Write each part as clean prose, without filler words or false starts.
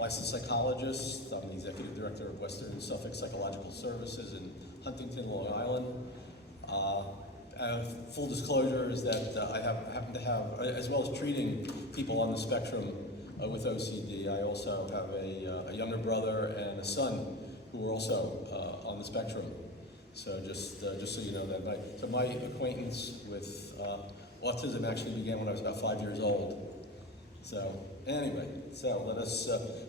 licensed psychologist. I'm the executive director of Western Suffolk Psychological Services in Huntington, Long Island. Full disclosure is that I happen to have, as well as treating people on the spectrum with OCD, I also have a younger brother and a son who are also on the spectrum. So just so you know that my acquaintance with autism actually began when I was about 5 years old. So anyway, so let us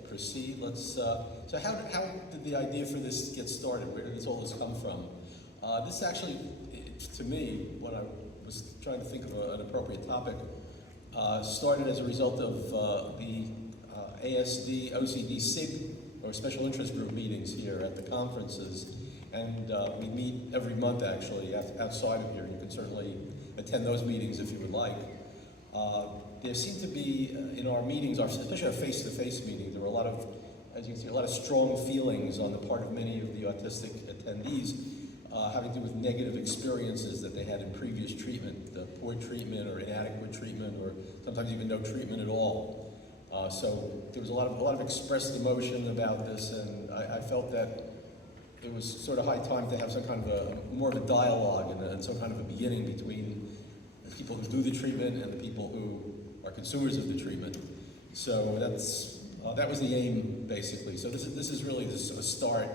proceed. So how did the idea for this get started? Where did all this come from? This actually, to me, when I was trying to think of an appropriate topic, started as a result of the ASD-OCD-SIG, or special interest group meetings here at the conferences. And we meet every month, actually, outside of here. You can certainly attend those meetings if you would like. There seemed to be, in our meetings, especially our face-to-face meetings, there were a lot of, as you can see, a lot of strong feelings on the part of many of the autistic attendees having to do with negative experiences that they had in previous treatment, poor treatment or inadequate treatment, or sometimes even no treatment at all. So there was a lot of expressed emotion about this, and I felt that it was sort of high time to have some kind of more of a dialogue and some kind of a beginning between the people who do the treatment and the people who are consumers of the treatment. So that was the aim, basically. So this is really a start,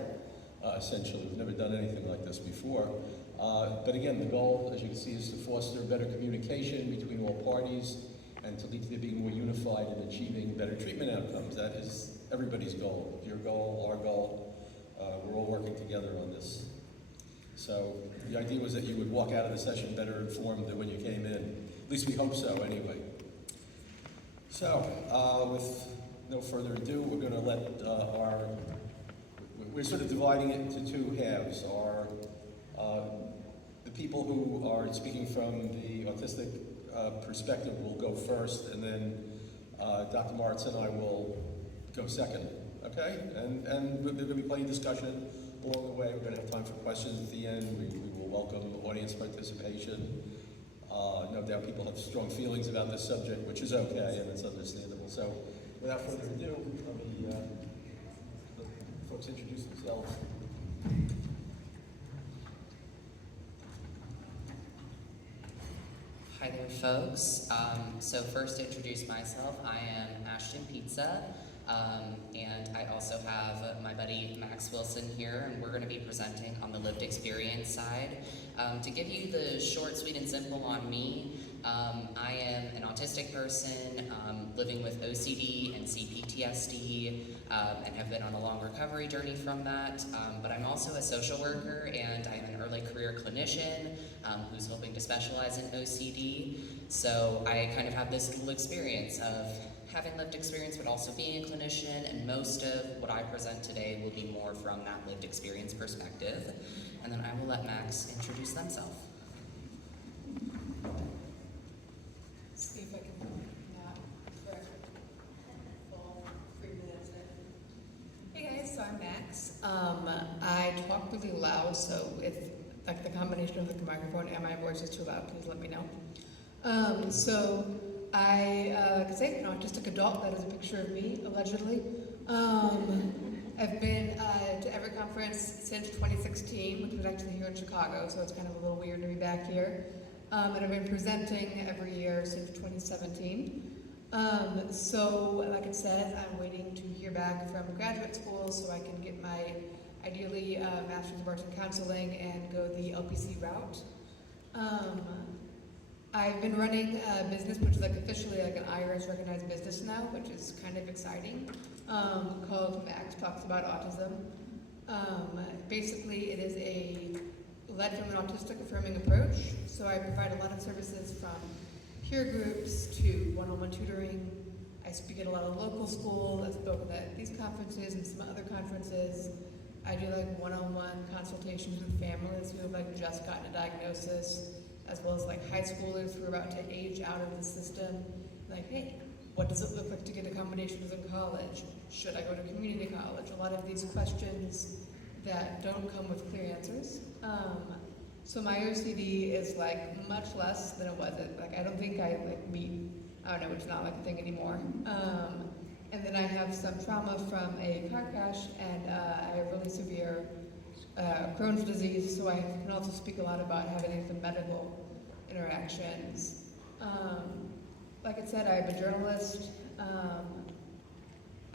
essentially. We've never done anything like this before. But again, the goal, as you can see, is to foster better communication between all parties and to lead to being more unified in achieving better treatment outcomes. That is everybody's goal. Your goal, our goal. We're all working together on this. So the idea was that you would walk out of the session better informed than when you came in. At least we hope so, anyway. So, with no further ado, we're going to let we're sort of dividing it into two halves. The people who are speaking from the autistic perspective will go first, and then Dr. Moritz and I will go second. Okay? And there's going to be plenty of discussion along the way. We're going to have time for questions at the end. We will welcome audience participation. No doubt people have strong feelings about this subject, which is okay, and it's understandable. So, without further ado, let me let folks introduce themselves. Hi there, folks. So first, to introduce myself, I am Ashton Pizza, and I also have my buddy Max Wilson here, and we're going to be presenting on the lived experience side. To give you the short, sweet, and simple on me, I am an autistic person living with OCD and CPTSD, and have been on a long recovery journey from that. But I'm also a social worker, and I'm an early career clinician who's hoping to specialize in OCD. So I kind of have this dual experience of having lived experience, but also being a clinician, and most of what I present today will be more from that lived experience perspective. And then I will let Max introduce themselves. See if I can not correct full 3 minutes in. Hey guys, so I'm Max. I talk really loud, so if like the combination of the microphone and my voice is too loud, please let me know. So I could say an autistic adult. That is a picture of me, allegedly. I've been to every conference since 2016, which was actually here in Chicago, so it's kind of a little weird to be back here. And I've been presenting every year since 2017. So, like it says, I'm waiting to hear back from graduate school so I can get my, ideally, Master's of Arts in Counseling and go the LPC route. I've been running a business, which is like officially like an IRS recognized business now, which is kind of exciting, called Max Talks About Autism. Basically, it is led from an autistic affirming approach. So I provide a lot of services from peer groups to one-on-one tutoring. I speak at a lot of local schools. I've spoken at these conferences and some other conferences. I do like one-on-one consultations with families who have like just gotten a diagnosis, as well as like high schoolers who are about to age out of the system. Like, hey, what does it look like to get accommodations in college? Should I go to community college? A lot of these questions that don't come with clear answers. So my OCD is like much less than it was. Like I don't think I like meet, I don't know, it's not like a thing anymore. And And then I have some trauma from a car crash, and I have really severe Crohn's disease, so I can also speak a lot about having some medical interactions. Like I said, I'm a journalist.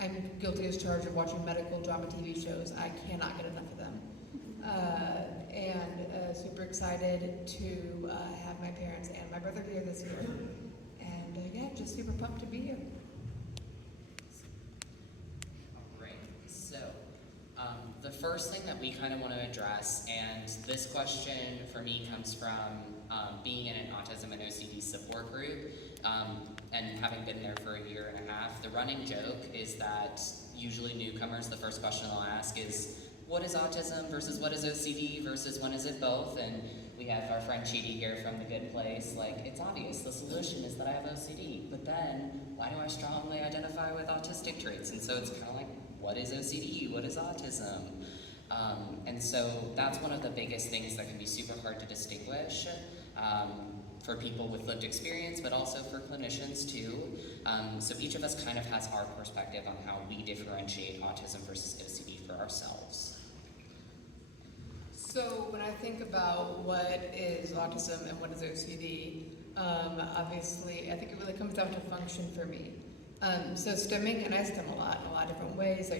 I'm guilty as charged of watching medical drama TV shows. I cannot get enough of them. And super excited to have my parents and my brother here this year. And yeah, just super pumped to be here. Alright, so the first thing that we kind of want to address, and this question for me comes from being in an autism and OCD support group, and having been there for a year and a half. The running joke is that usually newcomers, the first question they'll ask is, what is autism versus what is OCD versus when is it both? And we have our friend Chidi here from The Good Place, like, it's obvious, the solution is that I have OCD, but then why do I strongly identify with autistic traits? And so it's kind of like, what is OCD? What is autism? And so that's one of the biggest things that can be super hard to distinguish for people with lived experience, but also for clinicians too. So each of us kind of has our perspective on how we differentiate autism versus OCD for ourselves. So when I think about what is autism and what is OCD, obviously I think it really comes down to function for me. So stimming, and I stim a lot in a lot of different ways. I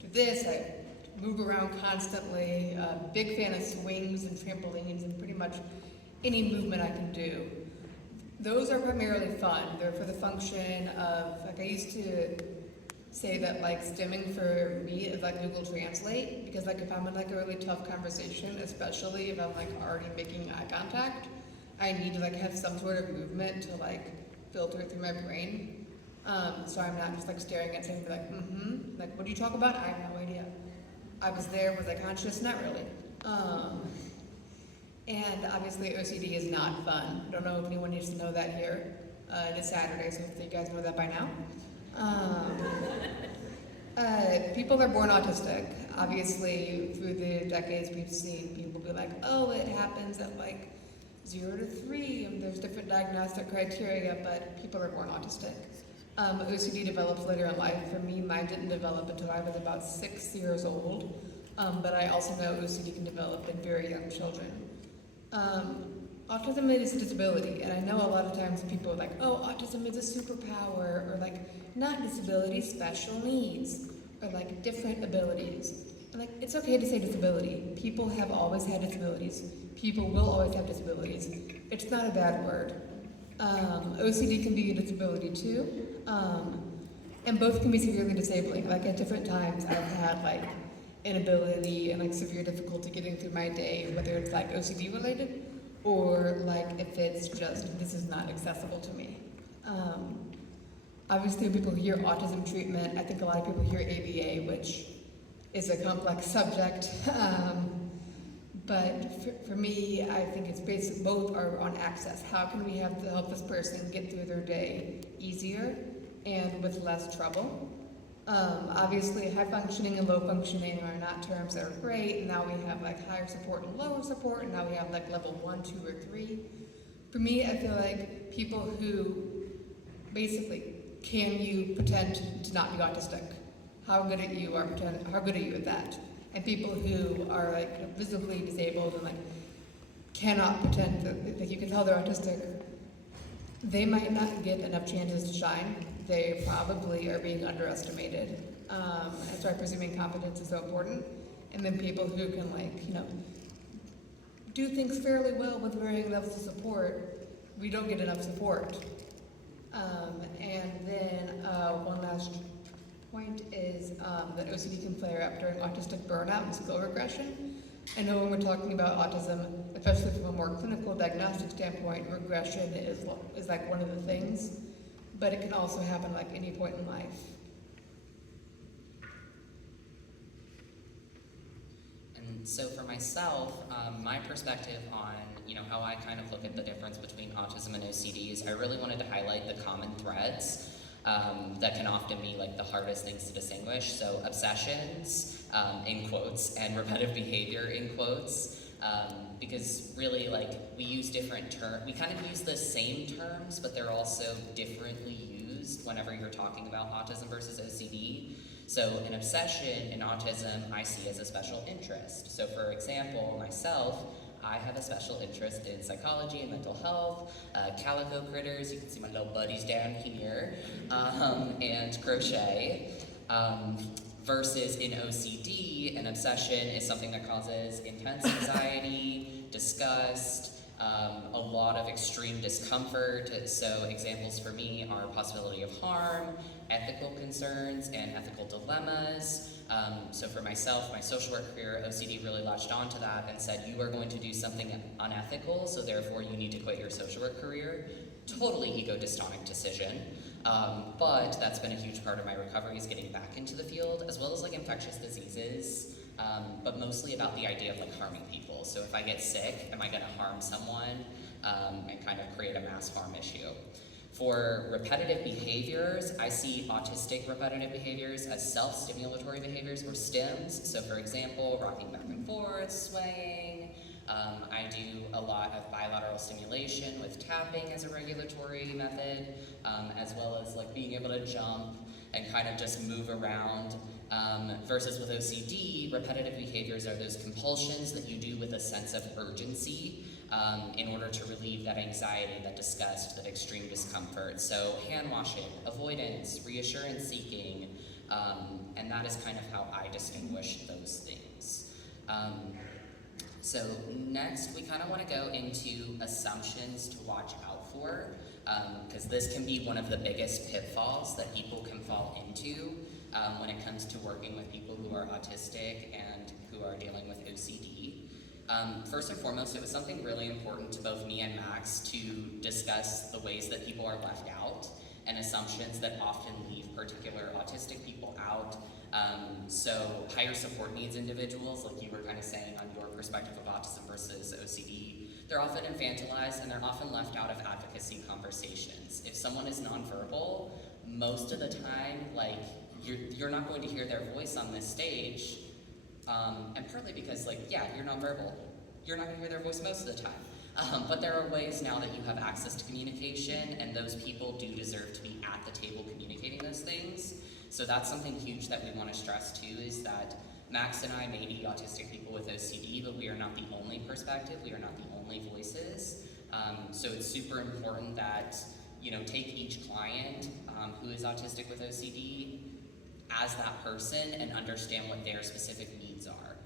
do this, I move around constantly, big fan of swings and trampolines and pretty much any movement I can do. Those are primarily fun. They're for the function of, like I used to say that like stimming for me is like Google Translate, because like if I'm in like a really tough conversation, especially if I'm like already making eye contact, I need to like have some sort of movement to like filter it through my brain. So I'm not just like staring at something like, like what do you talk about? I have no idea. I was there, was I conscious? Not really. And obviously OCD is not fun. I don't know if anyone needs to know that here. It is Saturday, so hopefully you guys know that by now. People are born autistic. Obviously, through the decades we've seen people be like, oh, it happens at like 0 to 3, and there's different diagnostic criteria, but people are born autistic. OCD develops later in life. For me, mine didn't develop until I was about 6 years old, but I also know OCD can develop in very young children. Autism is a disability, and I know a lot of times people are like, oh, autism is a superpower, or like, not disability, special needs, or like different abilities. And like, it's okay to say disability. People have always had disabilities. People will always have disabilities. It's not a bad word. OCD can be a disability too, and both can be severely disabling. Like at different times I've had like inability and like severe difficulty getting through my day, whether it's like OCD related or like if it's just, this is not accessible to me. Obviously when people hear autism treatment, I think a lot of people hear ABA, which is a complex subject. But for me, I think it's basically both are on access. How can we have to help this person get through their day easier and with less trouble? Obviously, high functioning and low functioning are not terms that are great. Now we have like higher support and lower support, and now we have like level 1, 2, or 3. For me, I feel like people who basically, can you pretend to not be autistic? How good at you are how good are you at that? And people who are like visibly disabled and like cannot pretend that you can tell they're autistic, they might not get enough chances to shine. They probably are being underestimated. That's why presuming competence is so important. And then people who can like, do things fairly well with varying levels of support, we don't get enough support. And then one last point is that OCD can flare up during autistic burnout and skill regression. I know when we're talking about autism, especially from a more clinical diagnostic standpoint, regression is like one of the things, but it can also happen like any point in life. And so for myself, my perspective on how I kind of look at the difference between autism and OCD is I really wanted to highlight the common threads that can often be like the hardest things to distinguish. So obsessions, in quotes, and repetitive behavior, in quotes, because really like we use different terms, we kind of use the same terms, but they're also differently confused whenever you're talking about autism versus OCD. So an obsession in autism I see as a special interest. So for example, myself, I have a special interest in psychology and mental health, calico critters, you can see my little buddies down here, and crochet. Versus in OCD, an obsession is something that causes intense anxiety, disgust, a lot of extreme discomfort. So examples for me are possibility of harm, ethical concerns, and ethical dilemmas. So for myself, my social work career, OCD really latched onto that and said, you are going to do something unethical, so therefore you need to quit your social work career. Totally ego-dystonic decision. But that's been a huge part of my recovery, is getting back into the field, as well as like infectious diseases, but mostly about the idea of like harming people. So if I get sick, am I gonna harm someone, and kind of create a mass harm issue? For repetitive behaviors, I see autistic repetitive behaviors as self-stimulatory behaviors, or STIMs. So for example, rocking back and forth, swaying. I do a lot of bilateral stimulation with tapping as a regulatory method, as well as like being able to jump and kind of just move around. Versus with OCD, repetitive behaviors are those compulsions that you do with a sense of urgency in order to relieve that anxiety, that disgust, that extreme discomfort. So hand washing, avoidance, reassurance seeking, and that is kind of how I distinguish those things. So next, we kind of want to go into assumptions to watch out for, because this can be one of the biggest pitfalls that people can fall into when it comes to working with people who are autistic and who are dealing with OCD. First and foremost, it was something really important to both me and Max to discuss the ways that people are left out and assumptions that often leave particular autistic people out. So higher support needs individuals, like you were kind of saying on your perspective of autism versus OCD, they're often infantilized and they're often left out of advocacy conversations. If someone is nonverbal, most of the time, like, you're not going to hear their voice on this stage, and partly because, like, yeah, you're nonverbal. You're not going to hear their voice most of the time. But there are ways now that you have access to communication, and those people do deserve to be at the table communicating those things. So that's something huge that we want to stress too, is that Max and I may be autistic people with OCD, but we are not the only perspective, we are not the only voices. So it's super important that, you know, take each client who is autistic with OCD as that person and understand what their specific needs are.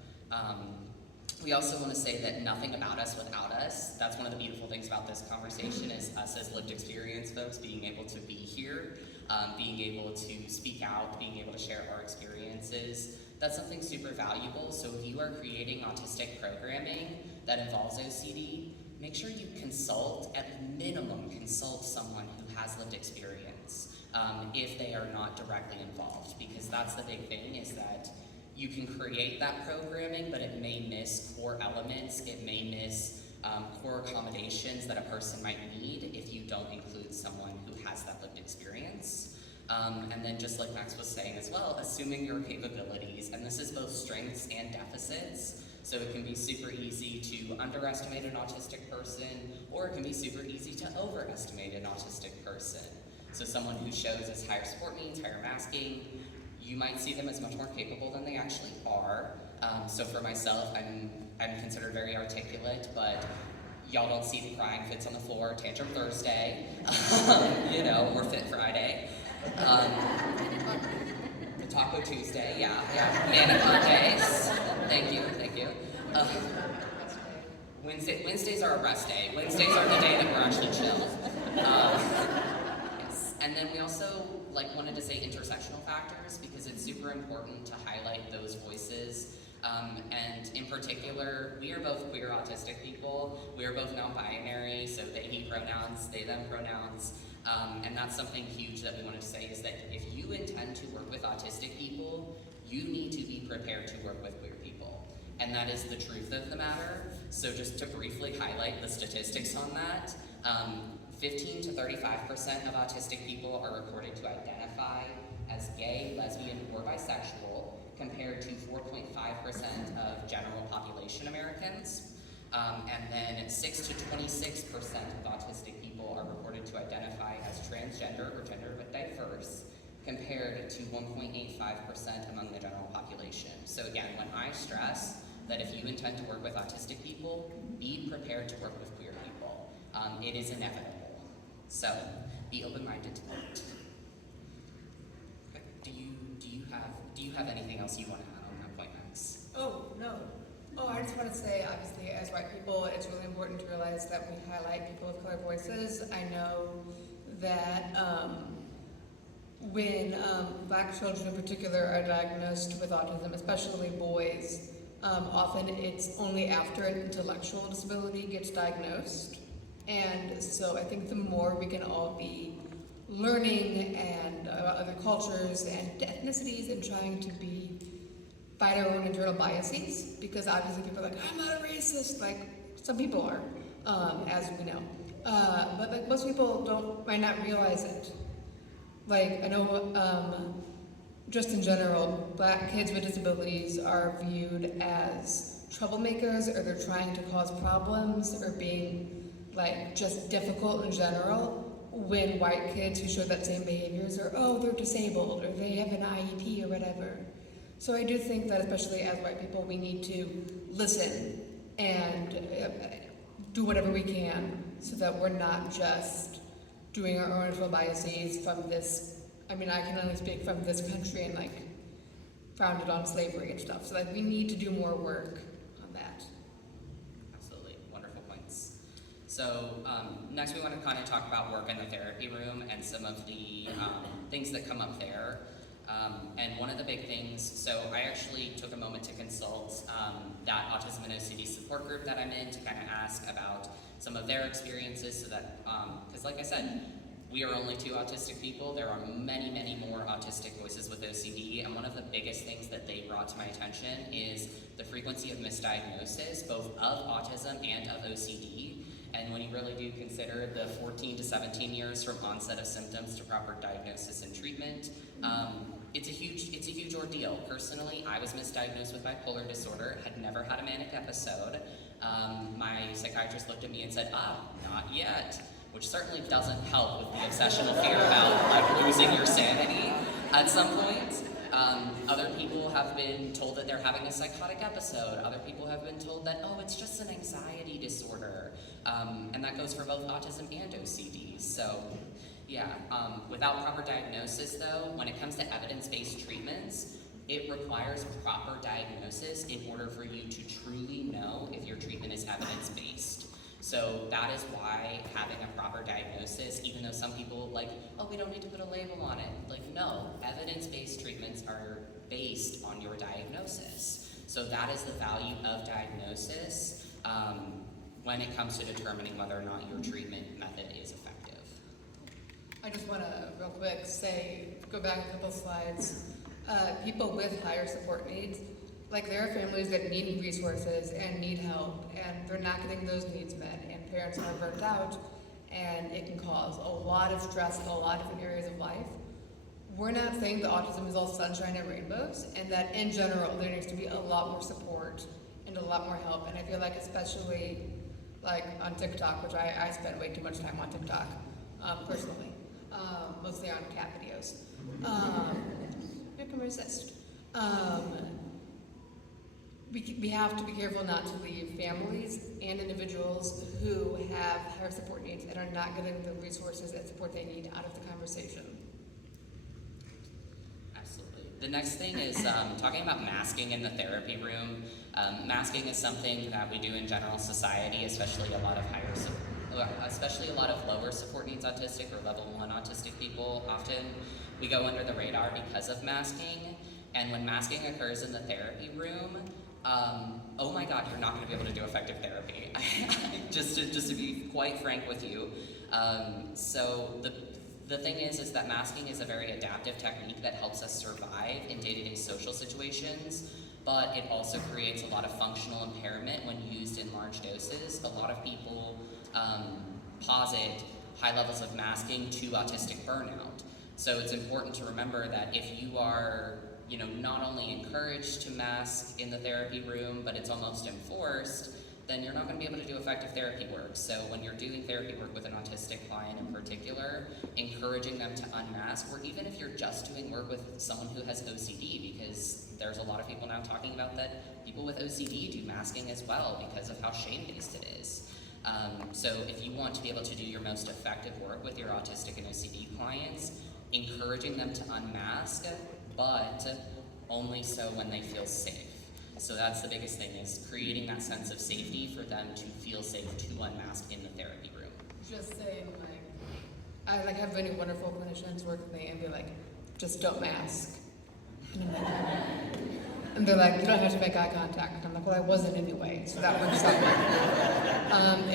We also want to say that nothing about us without us. That's one of the beautiful things about this conversation, is us as lived experience folks being able to be here, being able to speak out, being able to share our experiences. That's something super valuable. So if you are creating autistic programming that involves OCD, make sure you consult, at minimum, consult someone who has lived experience if they are not directly involved, because that's the big thing, is that you can create that programming, but it may miss core elements, it may miss core accommodations that a person might need if you don't include someone who has that lived experience. And then just like Max was saying as well, assuming your capabilities, and this is both strengths and deficits, so it can be super easy to underestimate an autistic person, or it can be super easy to overestimate an autistic person. So someone who shows as higher support needs, higher masking, you might see them as much more capable than they actually are. So for myself, I'm considered very articulate, but y'all don't see the crying fits on the floor, tantrum Thursday, you know, or Fit Friday. The Taco Tuesday, yeah. Manic Mondays, thank you. Wednesdays are a rest day. Wednesdays are the day that we're actually chill. Yes. And then we also wanted to say intersectional factors, because it's super important to highlight those voices. And in particular, we are both queer autistic people. We are both non-binary, so they, he pronouns, they, them pronouns. And that's something huge that we wanted to say, is that if you intend to work with autistic people, you need to be prepared to work with queer people. And that is the truth of the matter. So just to briefly highlight the statistics on that, 15 to 35% of autistic people are reported to identify as gay, lesbian, or bisexual, compared to 4.5% of general population Americans. And then 6 to 26% of autistic people are reported to identify as transgender or gender diverse, compared to 1.85% among the general population. So again, when I stress that if you intend to work with autistic people, be prepared to work with queer people. It is inevitable. So be open-minded to that. Okay. Do you have anything else you want to add on that point, Max? Oh, no. Oh, I just want to say, obviously, as white people, it's really important to realize that we highlight people of color voices. I know that when black children in particular are diagnosed with autism, especially boys, often it's only after an intellectual disability gets diagnosed. And so I think the more we can all be learning and about other cultures and ethnicities and trying to fight our own internal biases, because obviously people are like, I'm not a racist, like some people are, as we know. But like most people might not realize it. Like I know just in general, black kids with disabilities are viewed as troublemakers, or they're trying to cause problems, or being like just difficult in general, when white kids who show that same behaviors are, oh, they're disabled, or they have an IEP or whatever. So I do think that especially as white people, we need to listen and do whatever we can so that we're not just doing our own internal biases from this, I mean, I can only speak from this country and like founded on slavery and stuff. So like we need to do more work on that. Absolutely, wonderful points. So next we want to kind of talk about work in the therapy room and some of the things that come up there. And one of the big things, so I actually took a moment to consult that autism and OCD support group that I'm in to kind of ask about some of their experiences so that, because like I said, we are only 2 autistic people. There are many, many more autistic voices with OCD, and one of the biggest things that they brought to my attention is the frequency of misdiagnosis, both of autism and of OCD. And when you really do consider the 14 to 17 years from onset of symptoms to proper diagnosis and treatment, it's a huge ordeal. Personally, I was misdiagnosed with bipolar disorder, had never had a manic episode. My psychiatrist looked at me and said, not yet, which certainly doesn't help with the obsessional fear about like losing your sanity at some point. Other people have been told that they're having a psychotic episode. Other people have been told that, oh, it's just an anxiety disorder. And that goes for both autism and OCD. So, yeah, without proper diagnosis, though, when it comes to evidence-based treatments, it requires proper diagnosis in order for you to truly know if your treatment is evidence-based. So that is why having a proper diagnosis, even though some people like, oh, we don't need to put a label on it. Like, no, evidence-based treatments are based on your diagnosis. So that is the value of diagnosis when it comes to determining whether or not your treatment method is effective. I just want to real quick go back a couple slides. People with higher support needs, like there are families that need resources and need help, and they're not getting those needs met, and parents are burnt out, and it can cause a lot of stress in a lot of different areas of life. We're not saying that autism is all sunshine and rainbows, and that in general there needs to be a lot more support and a lot more help, and I feel like especially like on TikTok, which I spend way too much time on TikTok, personally, mostly on cat videos. I can resist. We have to be careful not to leave families and individuals who have higher support needs and are not getting the resources and support they need out of the conversation. Absolutely. The next thing is talking about masking in the therapy room. Masking is something that we do in general society, especially a lot of lower support needs autistic or level 1 autistic people. Often we go under the radar because of masking, and when masking occurs in the therapy room, oh my God, you're not going to be able to do effective therapy. just to be quite frank with you. So the thing is that masking is a very adaptive technique that helps us survive in day-to-day social situations, but it also creates a lot of functional impairment when used in large doses. A lot of people posit high levels of masking to autistic burnout. So it's important to remember that if you are not only encouraged to mask in the therapy room, but it's almost enforced, then you're not going to be able to do effective therapy work. So when you're doing therapy work with an autistic client in particular, encouraging them to unmask, or even if you're just doing work with someone who has OCD, because there's a lot of people now talking about that people with OCD do masking as well because of how shame-based it is. So if you want to be able to do your most effective work with your autistic and OCD clients, encouraging them to unmask, but only so when they feel safe. So that's the biggest thing, is creating that sense of safety for them to feel safe to unmask in the therapy room. Just saying, I have really wonderful clinicians work with me and be like, just don't mask. And I'm like, and they're like, you don't have to make eye contact. And I'm like, well, I wasn't anyway, so that works out.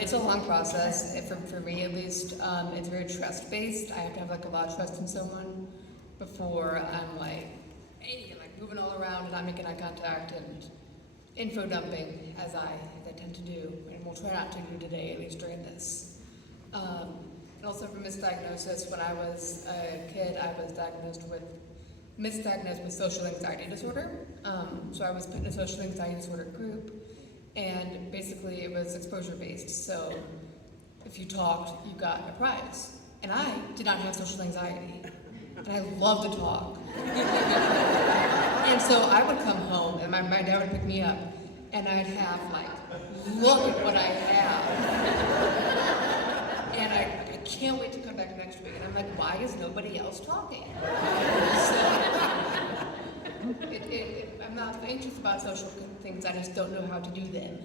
It's a long process, for me at least. It's very trust-based. I have to have a lot of trust in someone before I'm hey, moving all around and not making eye contact and info dumping, as I tend to do, and we'll try not to do today, at least during this. And also for misdiagnosis, when I was a kid, I was misdiagnosed with social anxiety disorder. So I was put in a social anxiety disorder group, and basically it was exposure-based. So if you talked, you got a prize. And I did not have social anxiety, and I love to talk. And so I would come home, and my dad would pick me up, and I'd have look at what I have. And I can't wait to come back next week. And I'm like, why is nobody else talking? So I'm not anxious about social things, I just don't know how to do them.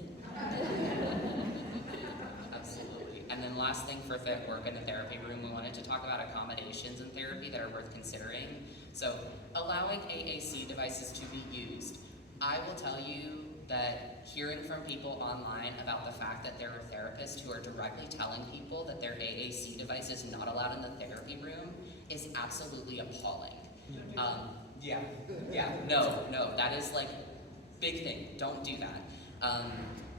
Absolutely. And then last thing for work in the therapy room, we wanted to talk about accommodations in therapy that are worth considering. So allowing AAC devices to be used. I will tell you that hearing from people online about the fact that there are therapists who are directly telling people that their AAC device is not allowed in the therapy room is absolutely appalling. No, that is big thing. Don't do that.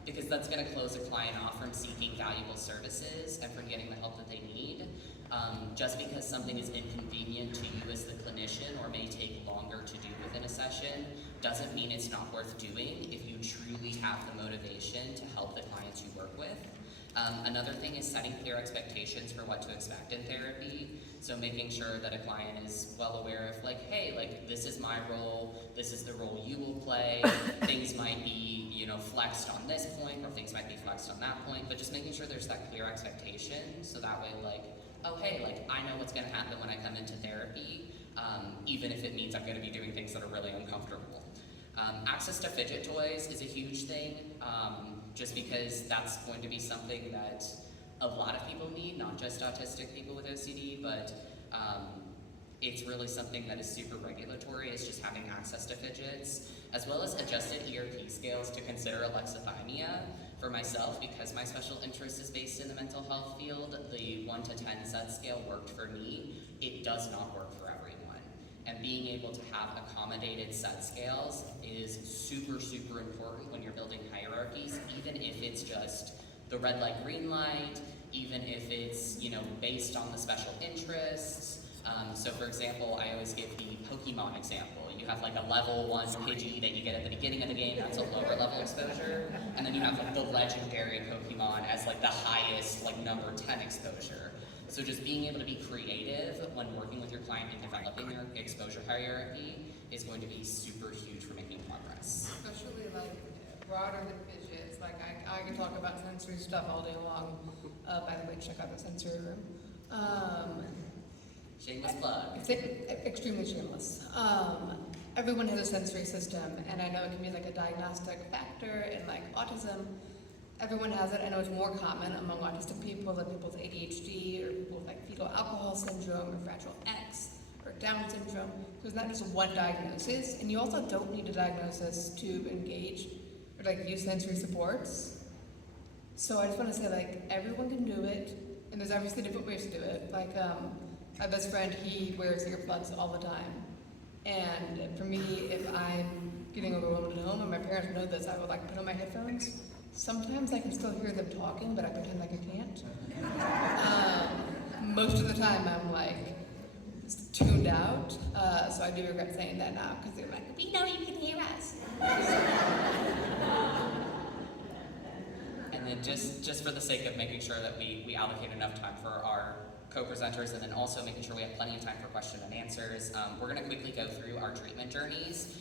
Because that's going to close a client off from seeking valuable services and from getting the help that they need. Just because something is inconvenient to you as the clinician or may take longer to do within a session doesn't mean it's not worth doing if you truly have the motivation to help the clients you work with. Another thing is setting clear expectations for what to expect in therapy. So making sure that a client is well aware of hey, this is my role, this is the role you will play. Things might be, flexed on this point, or things might be flexed on that point, but just making sure there's that clear expectation, so that way oh hey, I know what's gonna happen when I come into therapy, even if it means I'm gonna be doing things that are really uncomfortable. Access to fidget toys is a huge thing, just because that's going to be something that a lot of people need, not just autistic people with OCD, but it's really something that is super regulatory, is just having access to fidgets, as well as adjusted ERP scales to consider alexithymia. For myself, because my special interest is based in the mental health field, the 1 to 10 SUD scale worked for me. It does not work for everyone. And being able to have accommodated SUD scales is super, super important when you're building hierarchies, even if it's just the red light, green light, even if it's, based on the special interests. So for example, I always give the Pokemon example. You have a level 1 Pidgey that you get at the beginning of the game, that's a lower level exposure. And then you have the legendary Pokemon as the highest, number 10 exposure. So just being able to be creative when working with your client and developing their exposure hierarchy is going to be super huge for making progress. Especially broader than fidgets. I can talk about sensory stuff all day long. By the way, check out the sensory room. Shameless plug. It's extremely shameless. Everyone has a sensory system, and I know it can be a diagnostic factor in autism. Everyone has it. I know it's more common among autistic people than people with ADHD or people with fetal alcohol syndrome or Fragile X or Down syndrome. So it's not just one diagnosis, and you also don't need a diagnosis to engage or use sensory supports. So I just want to say everyone can do it, and there's obviously different ways to do it. My best friend, he wears earplugs all the time. And for me, if I'm getting overwhelmed at home, and my parents know this, I will put on my headphones. Sometimes I can still hear them talking, but I pretend I can't. Most of the time I'm tuned out, so I do regret saying that now, because they're we know you can hear us. And then just for the sake of making sure that we allocate enough time for our co-presenters, and then also making sure we have plenty of time for question and answers, we're gonna quickly go through our treatment journeys,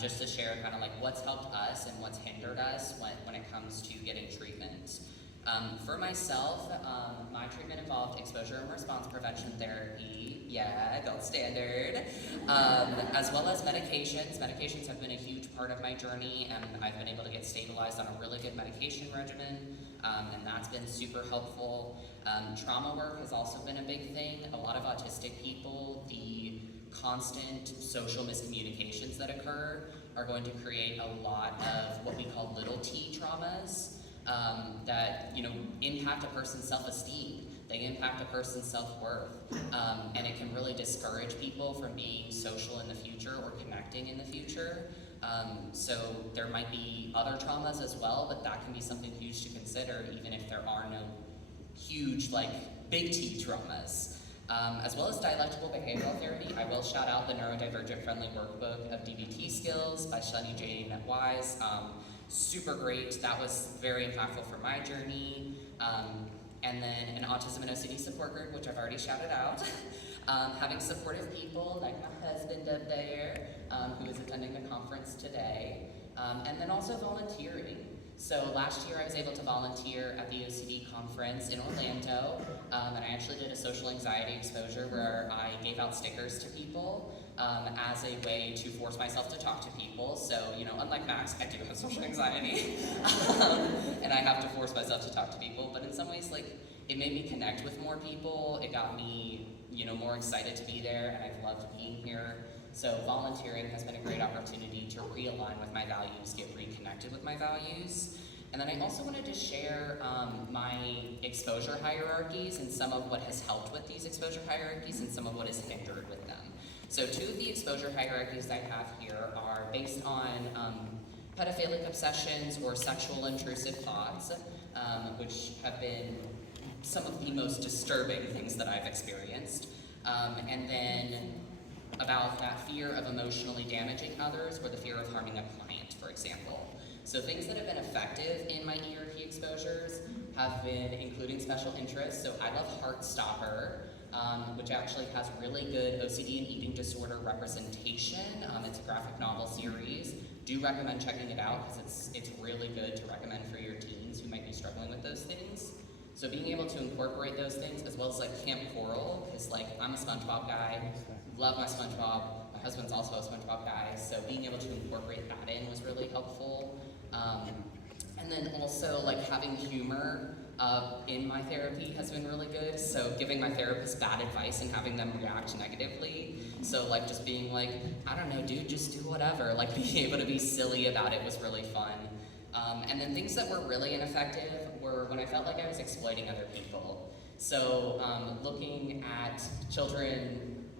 just to share kind of like what's helped us and what's hindered us when it comes to getting treatment. For myself, my treatment involved exposure and response prevention therapy, yeah, gold standard, as well as medications. Medications have been a huge part of my journey, and I've been able to get stabilized on a really good medication regimen, and that's been super helpful. Trauma work has also been a big thing. A lot of autistic people, the constant social miscommunications that occur are going to create a lot of what we call little t traumas. That impact a person's self-esteem. They impact a person's self-worth, and it can really discourage people from being social in the future or connecting in the future. So there might be other traumas as well, but that can be something huge to consider, even if there are no huge, big T traumas. As well as dialectical behavioral therapy, I will shout out the Neurodivergent Friendly Workbook of DBT Skills by Shani J. Wise. Super great. That was very impactful for my journey. And then an autism and OCD support group, which I've already shouted out. Having supportive people like my husband up there, who is attending the conference today. And then also volunteering. So last year I was able to volunteer at the OCD conference in Orlando, and I actually did a social anxiety exposure where I gave out stickers to people as a way to force myself to talk to people. So, unlike Max, I do have social anxiety, and I have to force myself to talk to people, but in some ways, it made me connect with more people. It got me, more excited to be there, and I've loved being here. So volunteering has been a great opportunity to realign with my values, get reconnected with my values. And then I also wanted to share my exposure hierarchies and some of what has helped with these exposure hierarchies and some of what has hindered with them. So 2 of the exposure hierarchies I have here are based on pedophilic obsessions or sexual intrusive thoughts, which have been some of the most disturbing things that I've experienced. And then about that fear of emotionally damaging others or the fear of harming a client, for example. So things that have been effective in my ERP exposures have been including special interests. So I love Heartstopper, which actually has really good OCD and eating disorder representation. It's a graphic novel series. Do recommend checking it out because it's really good to recommend for your teens who might be struggling with those things. So being able to incorporate those things as well as Camp Coral, because I'm a SpongeBob guy, love my SpongeBob. My husband's also a SpongeBob guy, so being able to incorporate that in was really helpful. And then also having humor in my therapy has been really good. So giving my therapist bad advice and having them react negatively. So just being I don't know, dude, just do whatever. Being able to be silly about it was really fun. And then things that were really ineffective were when I felt like I was exploiting other people. So looking at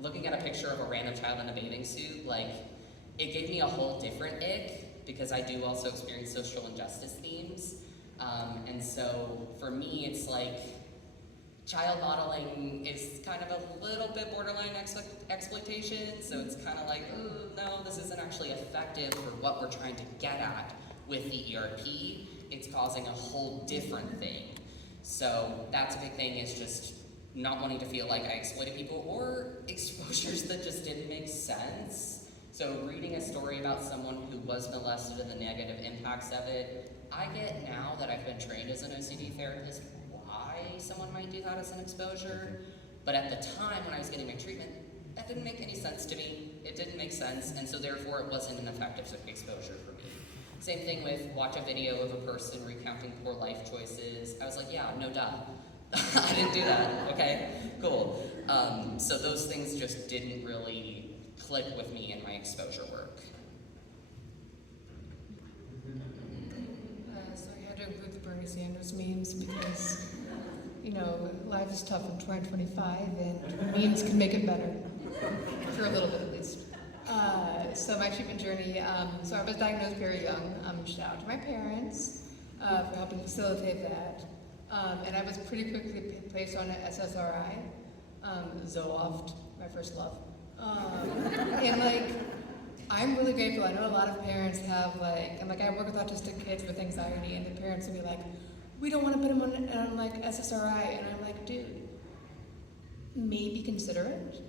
a picture of a random child in a bathing suit, it gave me a whole different ick because I do also experience social injustice themes. And so for me, it's child modeling is kind of a little bit borderline exploitation. So it's kind of oh, no, this isn't actually effective for what we're trying to get at with the ERP. It's causing a whole different thing. So that's a big thing, is just not wanting to feel like I exploited people or exposures that just didn't make sense. So reading a story about someone who was molested and the negative impacts of it, I get now that I've been trained as an OCD therapist why someone might do that as an exposure. But at the time when I was getting my treatment, that didn't make any sense to me. It didn't make sense, and so therefore it wasn't an effective exposure for me. Same thing with watch a video of a person recounting poor life choices. I was yeah, no duh. I didn't do that, okay, cool. So those things just didn't really click with me in my exposure work. So I had to include the Bernie Sanders memes because, life is tough in 2025 and memes can make it better, for a little bit at least. So my treatment journey, so I was diagnosed very young. Shout out to my parents for helping facilitate that. And I was pretty quickly placed on an SSRI, Zoloft, my first love. And I'm really grateful. I know a lot of parents have I work with autistic kids with anxiety, and the parents will be we don't want to put him on like SSRI, and I'm like, dude, maybe consider it.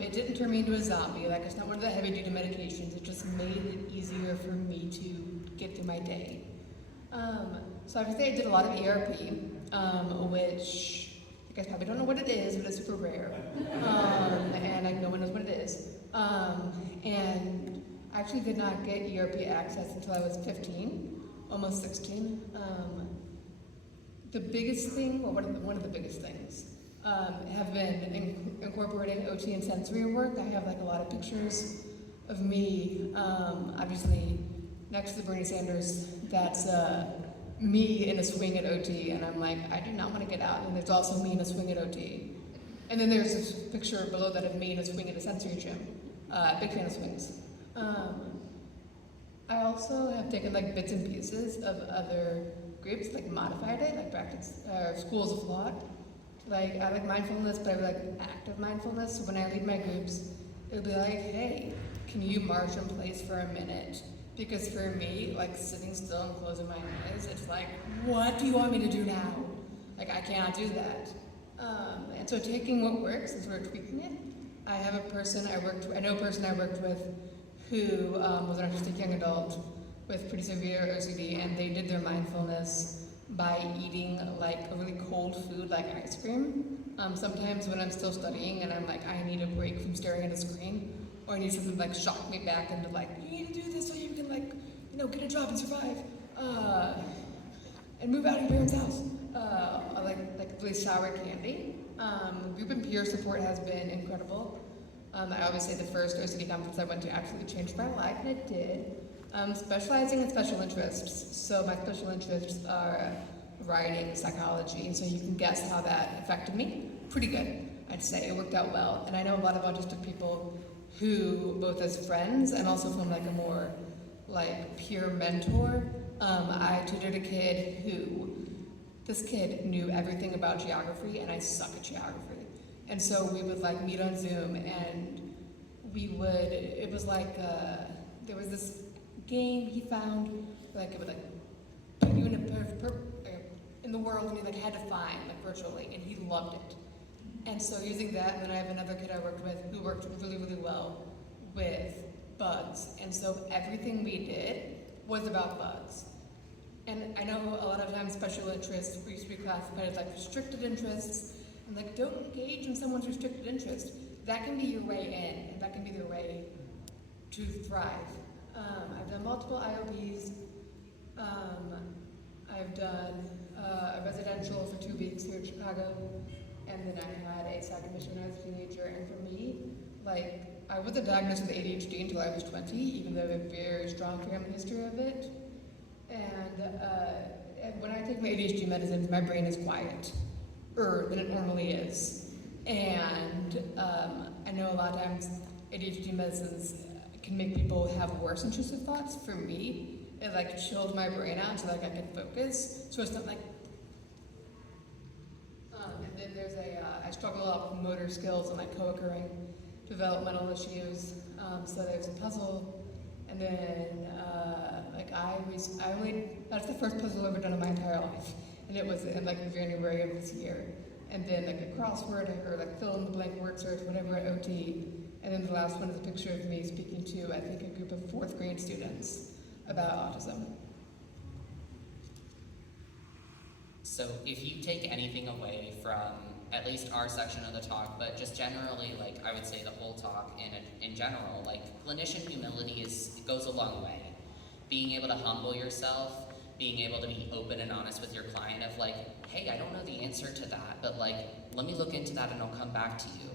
It didn't turn me into a zombie. Like, it's not one of the heavy duty medications. It just made it easier for me to get through my day. So obviously I did a lot of ERP, which you guys probably don't know what it is, but it's super rare. And like no one knows what it is. And I actually did not get ERP access until I was 15, almost 16. The biggest thing, well, one of the biggest things, have been incorporating OT and sensory work. I have like a lot of pictures of me, obviously next to Bernie Sanders. That's me in a swing at OT, and I'm like, I do not want to get out. And there's also me in a swing at OT. And then there's this picture below that of me in a swing at a sensory gym. Big fan of swings. I also have taken like bits and pieces of other groups, like modified it, like practice, schools of thought. Like, I like mindfulness, but I like active mindfulness. So when I lead my groups, it'll be like, hey, can you march in place for a minute? Because for me, like sitting still and closing my eyes, it's like, what do you want me to do now? Like, I cannot do that. And so taking what works and sort of tweaking it. I know a person I worked with who was an autistic young adult with pretty severe OCD, and they did their mindfulness by eating like a really cold food like ice cream. Sometimes when I'm still studying and I'm like, I need a break from staring at a screen, or I need something to like shock me back into like, you need to do this so you can like, you know, get a job and survive, and move out of your parents' house. I like really sour candy. Group and peer support has been incredible. I always say the first OCD conference I went to absolutely changed my life, and it did. Specializing in special interests. So my special interests are writing, psychology, and so you can guess how that affected me. Pretty good, I'd say. It worked out well. And I know a lot of autistic people who, both as friends and also from like a more like peer mentor, I tutored a kid this kid knew everything about geography, and I suck at geography. And so we would like meet on Zoom, and it was like, there was this game he found, like it would like put you in the world, and you like had to find like virtually, and he loved it. And so using that, and then I have another kid I worked with who worked really, really well with bugs. And so everything we did was about bugs. And I know a lot of times special interests used to be classified as like restricted interests, and like don't engage in someone's restricted interest. That can be your way in, and that can be the way to thrive. I've done multiple IOBs. I've done a residential for 2 weeks here in Chicago, and then I had a second mission when I was a teenager. And for me, like, I wasn't diagnosed with ADHD until I was 20, even though I have a very strong family history of it. And when I take my ADHD medicines, my brain is quieter than it normally is. And I know a lot of times ADHD medicines can make people have worse intrusive thoughts. For me, it like chilled my brain out so like I could focus. So it's not like, and then there's I struggle a lot with motor skills and like co-occurring developmental issues. So there's a puzzle, and then that's the first puzzle I've ever done in my entire life, and it was in like January of this year. And then like a crossword or like fill in the blank word search, whatever at OT. And then the last one is a picture of me speaking to, I think, a group of 4th grade students about autism. So if you take anything away from at least our section of the talk, but just generally, like I would say the whole talk in general, like clinician humility goes a long way. Being able to humble yourself, being able to be open and honest with your client of like, hey, I don't know the answer to that, but like, let me look into that and I'll come back to you.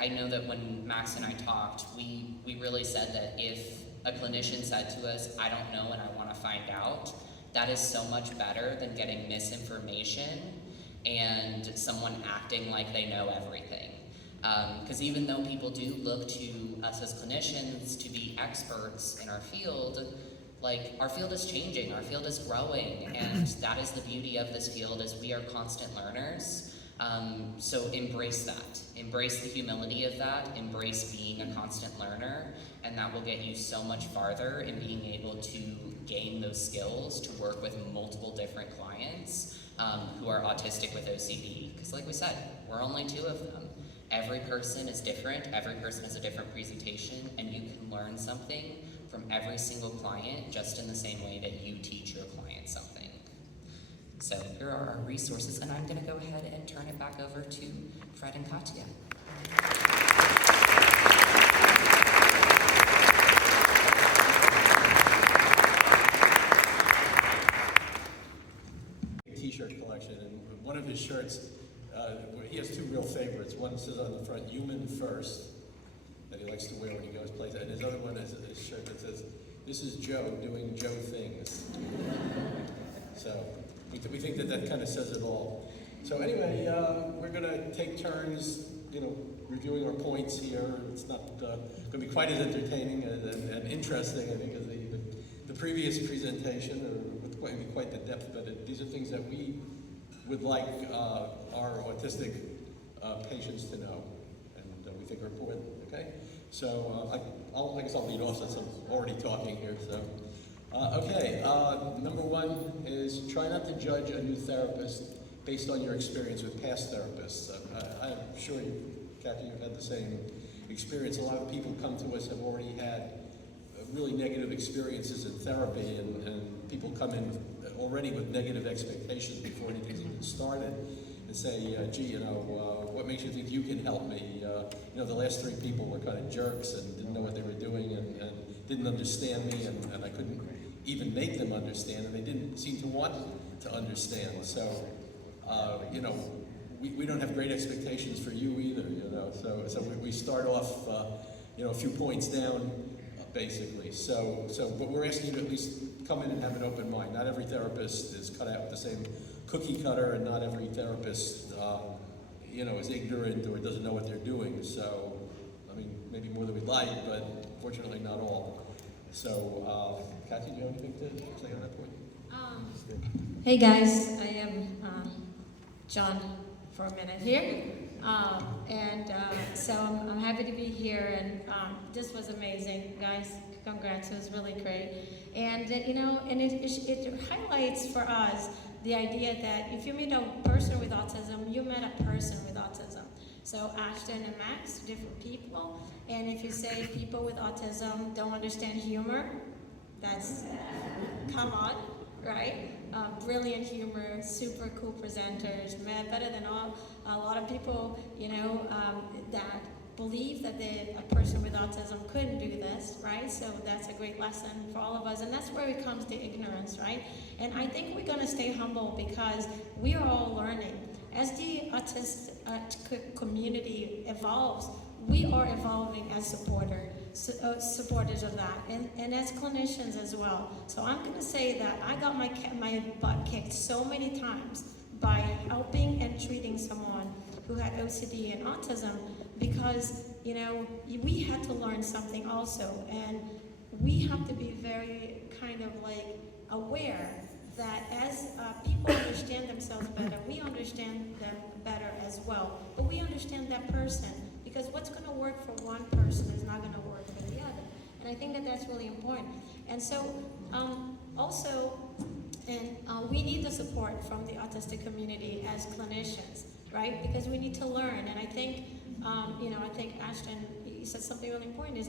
I know that when Max and I talked, we really said that if a clinician said to us, I don't know and I want to find out, that is so much better than getting misinformation and someone acting like they know everything. Because even though people do look to us as clinicians to be experts in our field, like our field is changing, our field is growing, and that is the beauty of this field is we are constant learners. So embrace that. Embrace the humility of that. Embrace being a constant learner, and that will get you so much farther in being able to gain those skills to work with multiple different clients who are autistic with OCD. Because like we said, we're only 2 of them. Every person is different. Every person has a different presentation, and you can learn something from every single client just in the same way that you teach your client something. So here are our resources, and I'm going to go ahead and turn it back over to Fred and Katya. T-shirt collection, and one of his shirts, he has 2 real favorites. One says on the front, "Human First," that he likes to wear when he goes places, and his other one is a shirt that says, "This is Joe doing Joe things." So we think that kind of says it all. So anyway, we're going to take turns, reviewing our points here. It's not going to be quite as entertaining and interesting, I think, as the previous presentation, or with maybe quite the depth, but these are things that we would like our autistic patients to know, and we think are important, okay? So I guess I'll lead off since I'm already talking here. So, okay, number 1 is try not to judge a new therapist based on your experience with past therapists. I'm sure, Kathy, you've had the same experience. A lot of people come to us have already had really negative experiences in therapy, and people come in already with negative expectations before anything's even started, and say, gee, what makes you think you can help me? The last 3 people were kind of jerks and didn't know what they were doing, and didn't understand me, and I couldn't even make them understand, and they didn't seem to want to understand. So, we don't have great expectations for you either, So we start off, a few points down, basically. So, but we're asking you to at least come in and have an open mind. Not every therapist is cut out with the same cookie cutter, and not every therapist, is ignorant or doesn't know what they're doing. So, maybe more than we'd like, but fortunately not all. So, Kathy, do you have anything to say on that point? Hey guys, I am John for a minute here. So I'm happy to be here, and this was amazing, guys. Congrats, it was really great. And it highlights for us the idea that if you meet a person with autism, you met a person with autism. So Ashton and Max, different people. And if you say people with autism don't understand humor, that's, come on, right? Brilliant humor, super cool presenters, better than a lot of people, that believe that a person with autism couldn't do this, right? So that's a great lesson for all of us, and that's where it comes to ignorance, right? And I think we're gonna stay humble because we are all learning. As the autistic community evolves, we are evolving as supporters of that, and as clinicians as well. So I'm going to say that I got my butt kicked so many times by helping and treating someone who had OCD and autism, because we had to learn something also, and we have to be very kind of aware that as people understand themselves better, we understand them better as well, but we understand that person. Because what's going to work for one person is not going to work for the other. And I think that that's really important. And so, we need the support from the autistic community as clinicians, right? Because we need to learn. And I think, I think Ashton, you said something really important is,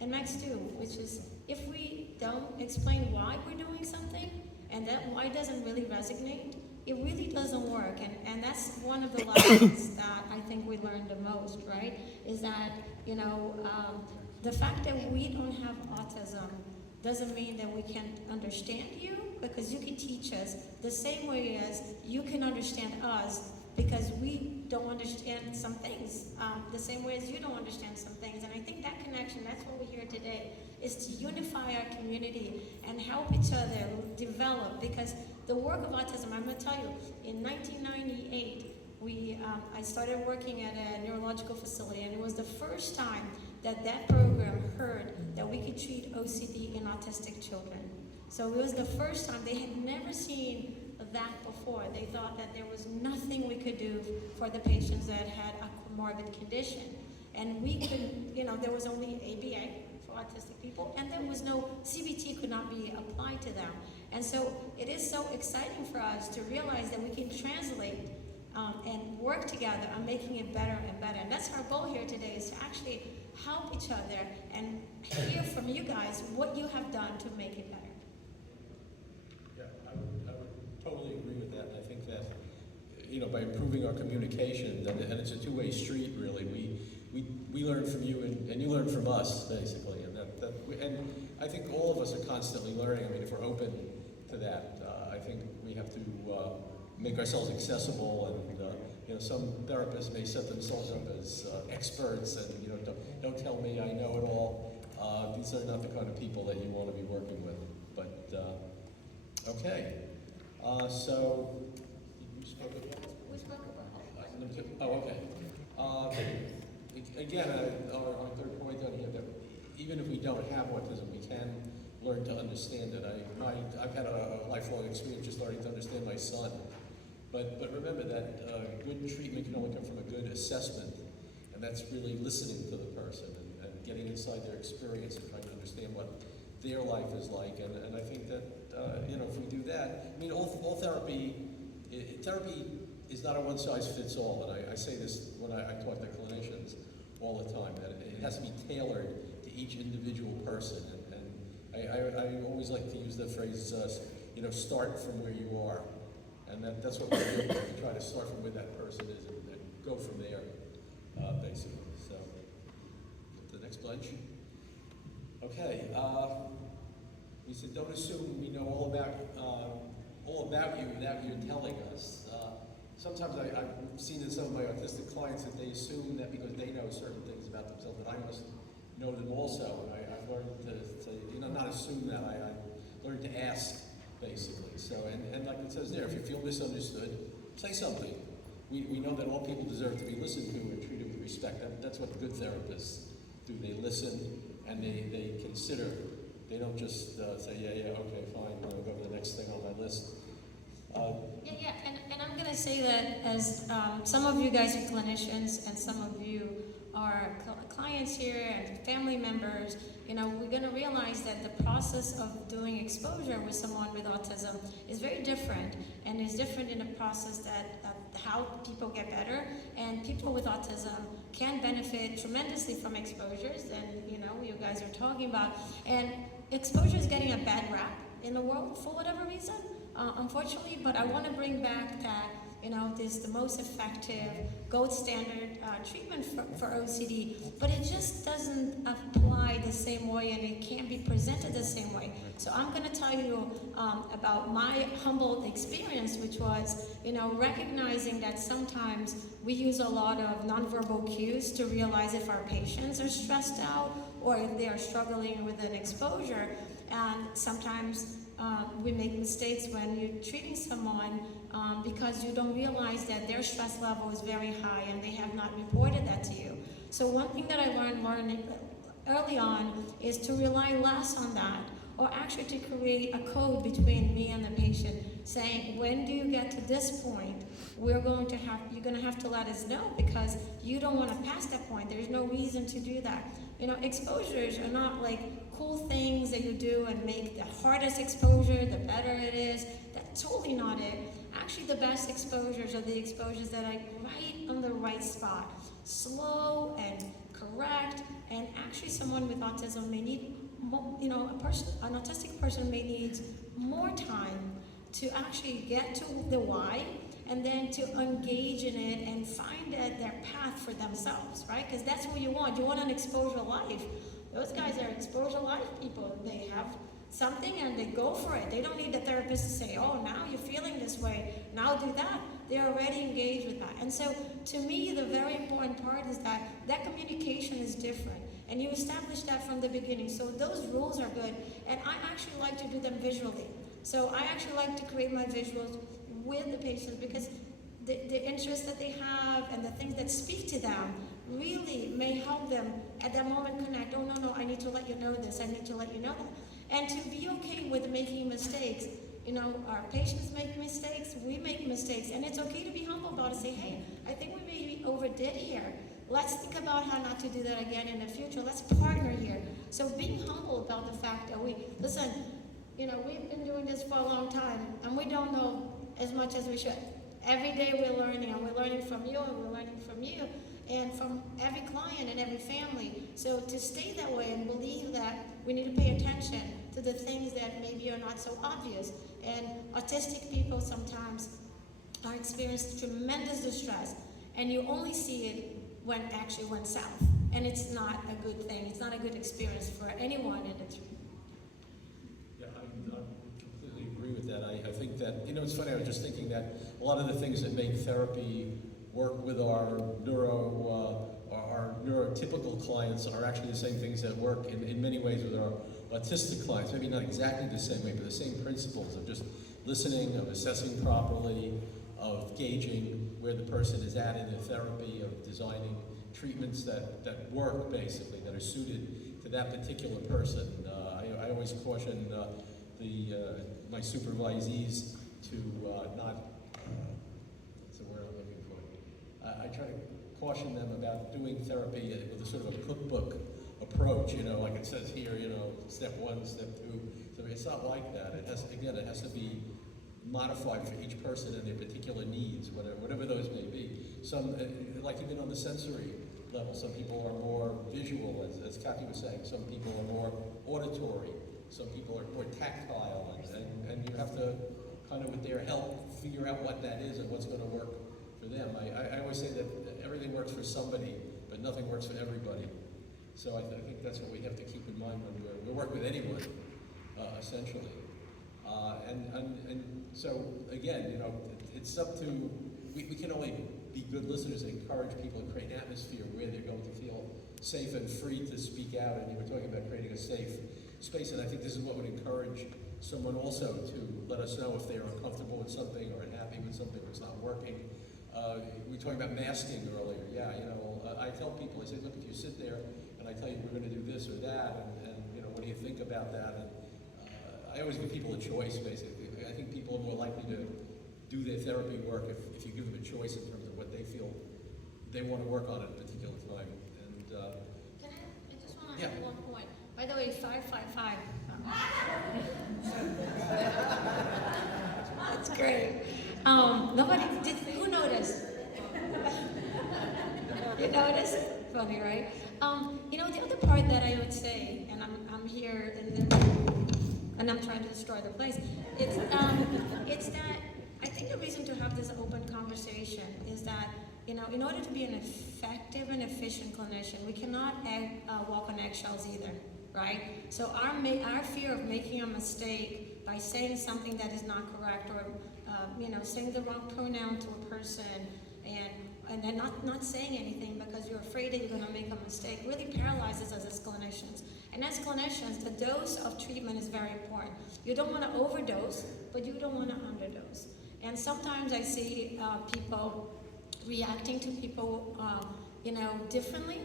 and Max too, which is if we don't explain why we're doing something, and that why doesn't really resonate, it really doesn't work, and that's one of the lessons that I think we learned the most, right? Is that, the fact that we don't have autism doesn't mean that we can't understand you, because you can teach us the same way as you can understand us, because we don't understand some things, the same way as you don't understand some things. And I think that connection, that's what we're here today, is to unify our community and help each other develop, because the work of autism, I'm going to tell you, in 1998, I started working at a neurological facility, and it was the first time that program heard that we could treat OCD in autistic children. So it was the first time. They had never seen that before. They thought that there was nothing we could do for the patients that had a comorbid condition. And we couldn't, there was only ABA for autistic people, and there was no, CBT could not be applied to them. And so it is so exciting for us to realize that we can translate and work together on making it better and better. And that's our goal here today, is to actually help each other and hear from you guys what you have done to make it better. Yeah, I would totally agree with that. And I think that, by improving our communication, and it's a two-way street, really. We learn from you, and you learn from us, basically. And I think all of us are constantly learning. I mean, if we're open to that, I think we have to make ourselves accessible. And some therapists may set themselves up as experts, and don't tell me I know it all. These are not the kind of people that you want to be working with. But okay, so you spoke about. We spoke about okay. Again, our third point on here, that even if we don't have autism, we can learn to understand it. I've had a lifelong experience just learning to understand my son. But remember that good treatment can only come from a good assessment, and that's really listening to the person and getting inside their experience and trying to understand what their life is like. And I think that, if we do that, I mean, all therapy is not a one-size-fits-all, and I say this when I talk to clinicians all the time, that it has to be tailored to each individual person. And I always like to use the phrase, start from where you are. And that's what we're doing. We try to start from where that person is and go from there, basically. So, the next pledge. Okay. We said, don't assume we know all about you without you telling us. Sometimes I've seen in some of my autistic clients that they assume that because they know certain things about themselves that I must know them also. And I've learned to not assume that. I learned to ask, basically. So, and like it says there, if you feel misunderstood, say something. We know that all people deserve to be listened to and treated with respect. That's what good therapists do. They listen and they consider. They don't just say, yeah, okay, fine, I'll go to the next thing on my list. And I'm going to say that as some of you guys are clinicians and some of you are clients here and family members, we're going to realize that the process of doing exposure with someone with autism is very different, and is different in a process that how people get better, and people with autism can benefit tremendously from exposures, and you guys are talking about. And exposure is getting a bad rap in the world for whatever reason, unfortunately, but I want to bring back that this is the most effective, gold standard treatment for OCD, but it just doesn't apply the same way, and it can't be presented the same way. So I'm going to tell you about my humble experience, which was, recognizing that sometimes we use a lot of nonverbal cues to realize if our patients are stressed out or if they are struggling with an exposure, and sometimes we make mistakes when you're treating someone because you don't realize that their stress level is very high and they have not reported that to you. So one thing that I learned early on is to rely less on that, or actually to create a code between me and the patient, saying, when do you get to this point, you're going to have to let us know, because you don't want to pass that point. There's no reason to do that. Exposures are not like cool things that you do and make the hardest exposure, the better it is. That's totally not it. Actually, the best exposures are the exposures that are right on the right spot. Slow and correct, and actually someone with autism may need, an autistic person may need more time to actually get to the why, and then to engage in it and find their path for themselves, right? Because that's what you want. You want an exposure life. Those guys are exposure life people. They have something and they go for it. They don't need the therapist to say, oh, now you're feeling this way, now do that. They're already engaged with that. And so to me, the very important part is that communication is different. And you establish that from the beginning. So those rules are good. And I actually like to do them visually. So I actually like to create my visuals with the patients, because the interests that they have and the things that speak to them really may help them at that moment connect. Oh, no, I need to let you know this. I need to let you know that. And to be okay with making mistakes You know, our patients make mistakes, we make mistakes, and it's okay to be humble about it. Say, hey, I think we maybe overdid here. Let's think about how not to do that again in the future. Let's partner here. So being humble about the fact that listen, you know, we've been doing this for a long time, and we don't know as much as we should. Every day we're learning, and we're learning from you, and we're learning from you, and from every client and every family. So to stay that way and believe that we need to pay attention to the things that maybe are not so obvious. And autistic people sometimes are experiencing tremendous distress, and you only see it when it actually went south. And it's not a good thing. It's not a good experience for anyone. And it's Yeah, I completely agree with that. I think that, you know, it's funny, I was just thinking that a lot of the things that make therapy work with our neurotypical clients are actually the same things that work in many ways with our autistic clients. Maybe not exactly the same way, but the same principles of just listening, of assessing properly, of gauging where the person is at in their therapy, of designing treatments that work, basically, that are suited to that particular person. I always caution my supervisees to not, what's the word I'm looking for? I try to caution them about doing therapy with a sort of a cookbook approach, you know, like it says here, you know, step 1, step 2. So it's not like that. It has to be modified for each person and their particular needs, whatever those may be. Some, like even on the sensory level, some people are more visual, as Kathy was saying. Some people are more auditory. Some people are more tactile, and you have to kind of, with their help, figure out what that is and what's going to work for them. I always say that everything works for somebody, but nothing works for everybody. So I think that's what we have to keep in mind when we work with anyone, essentially. And so again, you know, it's up to, we can only be good listeners and encourage people and create an atmosphere where they're going to feel safe and free to speak out. And you were talking about creating a safe space, and I think this is what would encourage someone also to let us know if they're uncomfortable with something or unhappy with something or it's not working. We were talking about masking earlier. Yeah, you know, I tell people, I say, look, if you sit there and I tell you we're going to do this or that, and you know, what do you think about that? And I always give people a choice, basically. I think people are more likely to do their therapy work if you give them a choice in terms of what they feel they want to work on at a particular time. And I just want to Yeah. add one point. By the way, 555. That's great. Who noticed? You noticed? Funny, right? You know, the other part that I would say, and I'm here and I'm trying to destroy the place, it's that I think the reason to have this open conversation is that, you know, in order to be an effective and efficient clinician, we cannot walk on eggshells either, right? So our fear of making a mistake by saying something that is not correct, or you know, saying the wrong pronoun to a person, and then not saying anything because you're afraid that you're going to make a mistake, really paralyzes us as clinicians. And as clinicians, the dose of treatment is very important. You don't want to overdose, but you don't want to underdose. And sometimes I see people reacting to people, you know, differently.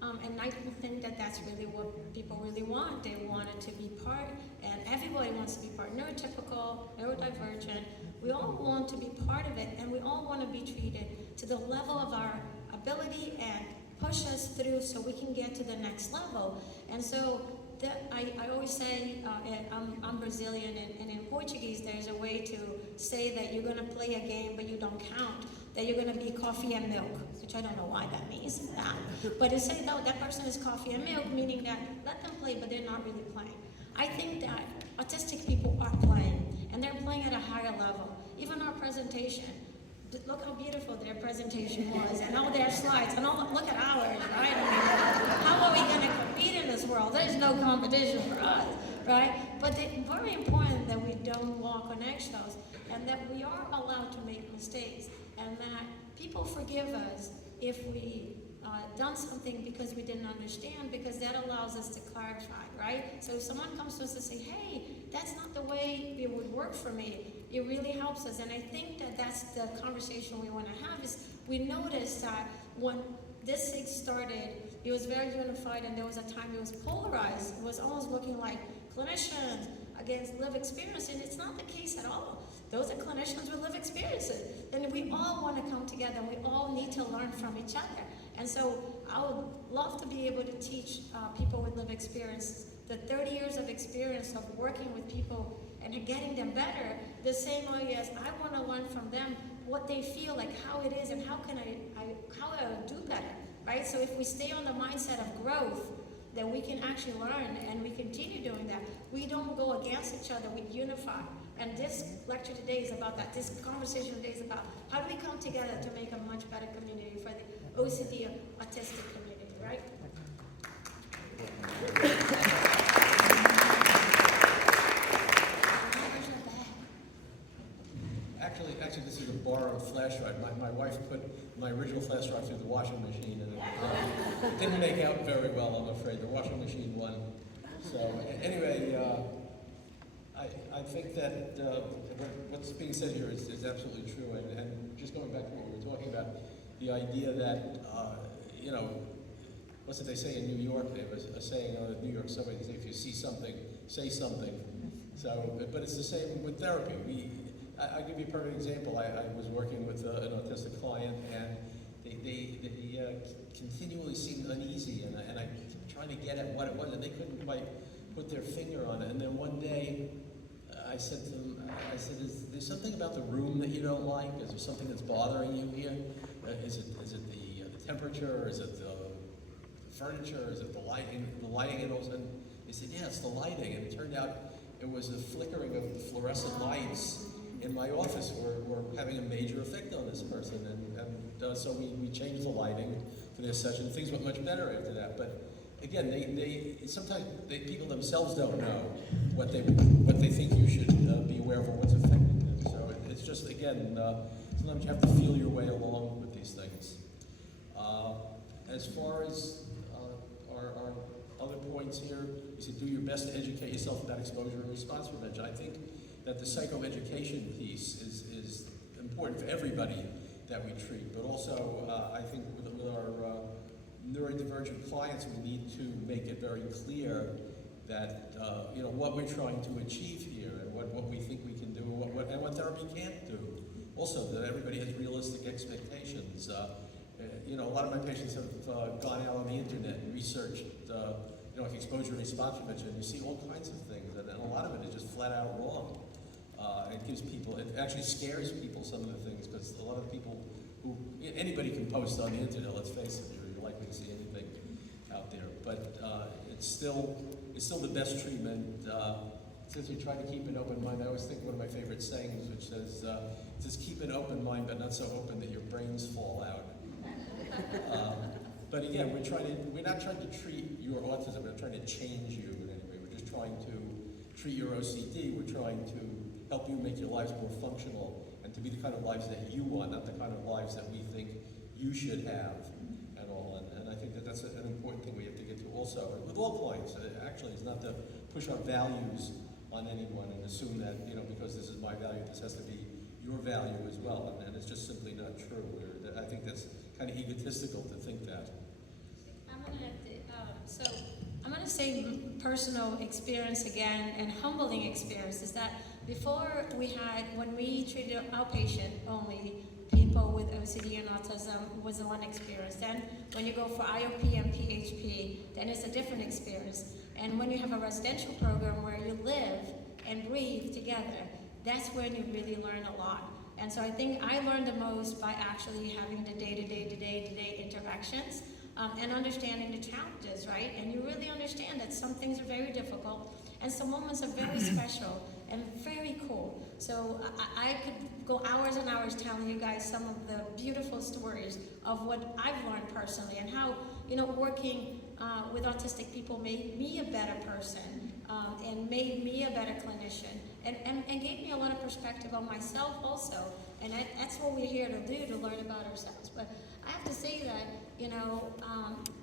And I think that that's really what people really want. They want it to be part, and everybody wants to be part. Neurotypical, neurodivergent, we all want to be part of it, and we all want to be treated to the level of our ability and push us through so we can get to the next level. And so I always say, I'm Brazilian, and in Portuguese there's a way to say that you're going to play a game but you don't count, that you're going to be coffee and milk, which I don't know why that means that. But to say, no, that person is coffee and milk, meaning that let them play, but they're not really playing. I think that autistic people are playing, and they're playing at a higher level. Even our presentation, look how beautiful their presentation was, and all their slides, and look at ours, right? I mean, how are we going to compete in this world? There's no competition for us, right? But it's very important that we don't walk on eggshells, and that we are allowed to make mistakes, and that people forgive us if we done something because we didn't understand, because that allows us to clarify, right? So if someone comes to us and say, hey, that's not the way it would work for me, it really helps us. And I think that that's the conversation we want to have, is we noticed that when this thing started, it was very unified, and there was a time it was polarized. It was almost looking like clinicians, against lived experience, and it's not the case at all. Those are clinicians with lived experiences. And we all want to come together, and we all need to learn from each other. And so I would love to be able to teach people with lived experience the 30 years of experience of working with people and getting them better, the same way as I want to learn from them what they feel like, how it is, and how can I do better, right? So if we stay on the mindset of growth, then we can actually learn and we continue doing that. We don't go against each other, we unify. And this lecture today is about that. This conversation today is about how do we come together to make a much better community for the OCD autistic community, right? Actually, this is a borrowed flash drive. My wife put my original flash drive through the washing machine, and it didn't make out very well, I'm afraid. The washing machine won. So anyway, I think that what's being said here is absolutely true. And just going back to what we were talking about, the idea that, you know, what's it they say in New York? They have a saying on the New York subway, they say, if you see something, say something. So, but it's the same with therapy. I'll give you a perfect example. I was working with an autistic client, and they continually seemed uneasy, and I kept trying to get at what it was, and they couldn't quite put their finger on it. And then one day, I said to them, is there something about the room that you don't like? Is there something that's bothering you here? Is it the temperature? Is it the furniture? Is it the lighting? And all of a sudden, they said, yeah, it's the lighting. And it turned out it was the flickering of the fluorescent lights in my office were having a major effect on this person, and so we changed the lighting for their session. Things went much better after that. But again, sometimes people themselves don't know what they think you should be aware of or what's affecting them. So it's just, again, sometimes you have to feel your way along with these things. As far as our other points here, you said do your best to educate yourself about exposure and response prevention. I think that the psychoeducation piece is important for everybody that we treat, but also I think with our neurodivergent clients, we need to make it very clear that you know, what we're trying to achieve here and what we think we can do and what therapy can't do. Also, that everybody has realistic expectations. You know, a lot of my patients have gone out on the internet and researched you know, like exposure and response prevention, and you see all kinds of things, and a lot of it is just flat out wrong. It gives people, it actually scares people, some of the things, because a lot of people anybody can post on the internet, let's face it, you're likely to see anything out there. But it's still the best treatment. Since you try to keep an open mind, I always think one of my favorite sayings, which says keep an open mind, but not so open that your brains fall out. But again, we're not trying to treat your autism, we're not trying to change you in any way. We're just trying to treat your OCD, we're trying to help you make your lives more functional and to be the kind of lives that you want, not the kind of lives that we think you should have and all. And I think that that's an important thing we have to get to also. And with all clients, actually, is not to push our values on anyone and assume that, you know, because this is my value, this has to be your value as well. And it's just simply not true. I think that's kind of egotistical to think that. I'm going to have to, so I'm going to say personal experience again, and humbling experience is that before when we treated outpatient only, people with OCD and autism was one experience. Then when you go for IOP and PHP, then it's a different experience. And when you have a residential program where you live and breathe together, that's when you really learn a lot. And so I think I learned the most by actually having the day-to-day interactions and understanding the challenges, right? And you really understand that some things are very difficult and some moments are very special and very cool. So I could go hours and hours telling you guys some of the beautiful stories of what I've learned personally and how, you know, working with autistic people made me a better person and made me a better clinician and gave me a lot of perspective on myself also. And that's what we're here to do, to learn about ourselves. But I have to say that, you know,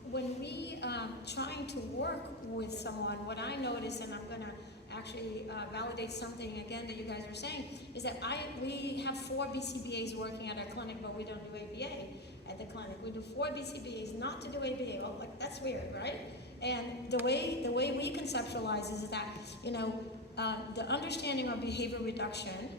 when we trying to work with someone, what I notice, and I'm gonna actually validate something again that you guys are saying, is that we have 4 BCBAs working at our clinic, but we don't do ABA at the clinic. We do 4 BCBAs not to do ABA. Well, like, that's weird, right? And the way we conceptualize is that, you know, the understanding of behavior reduction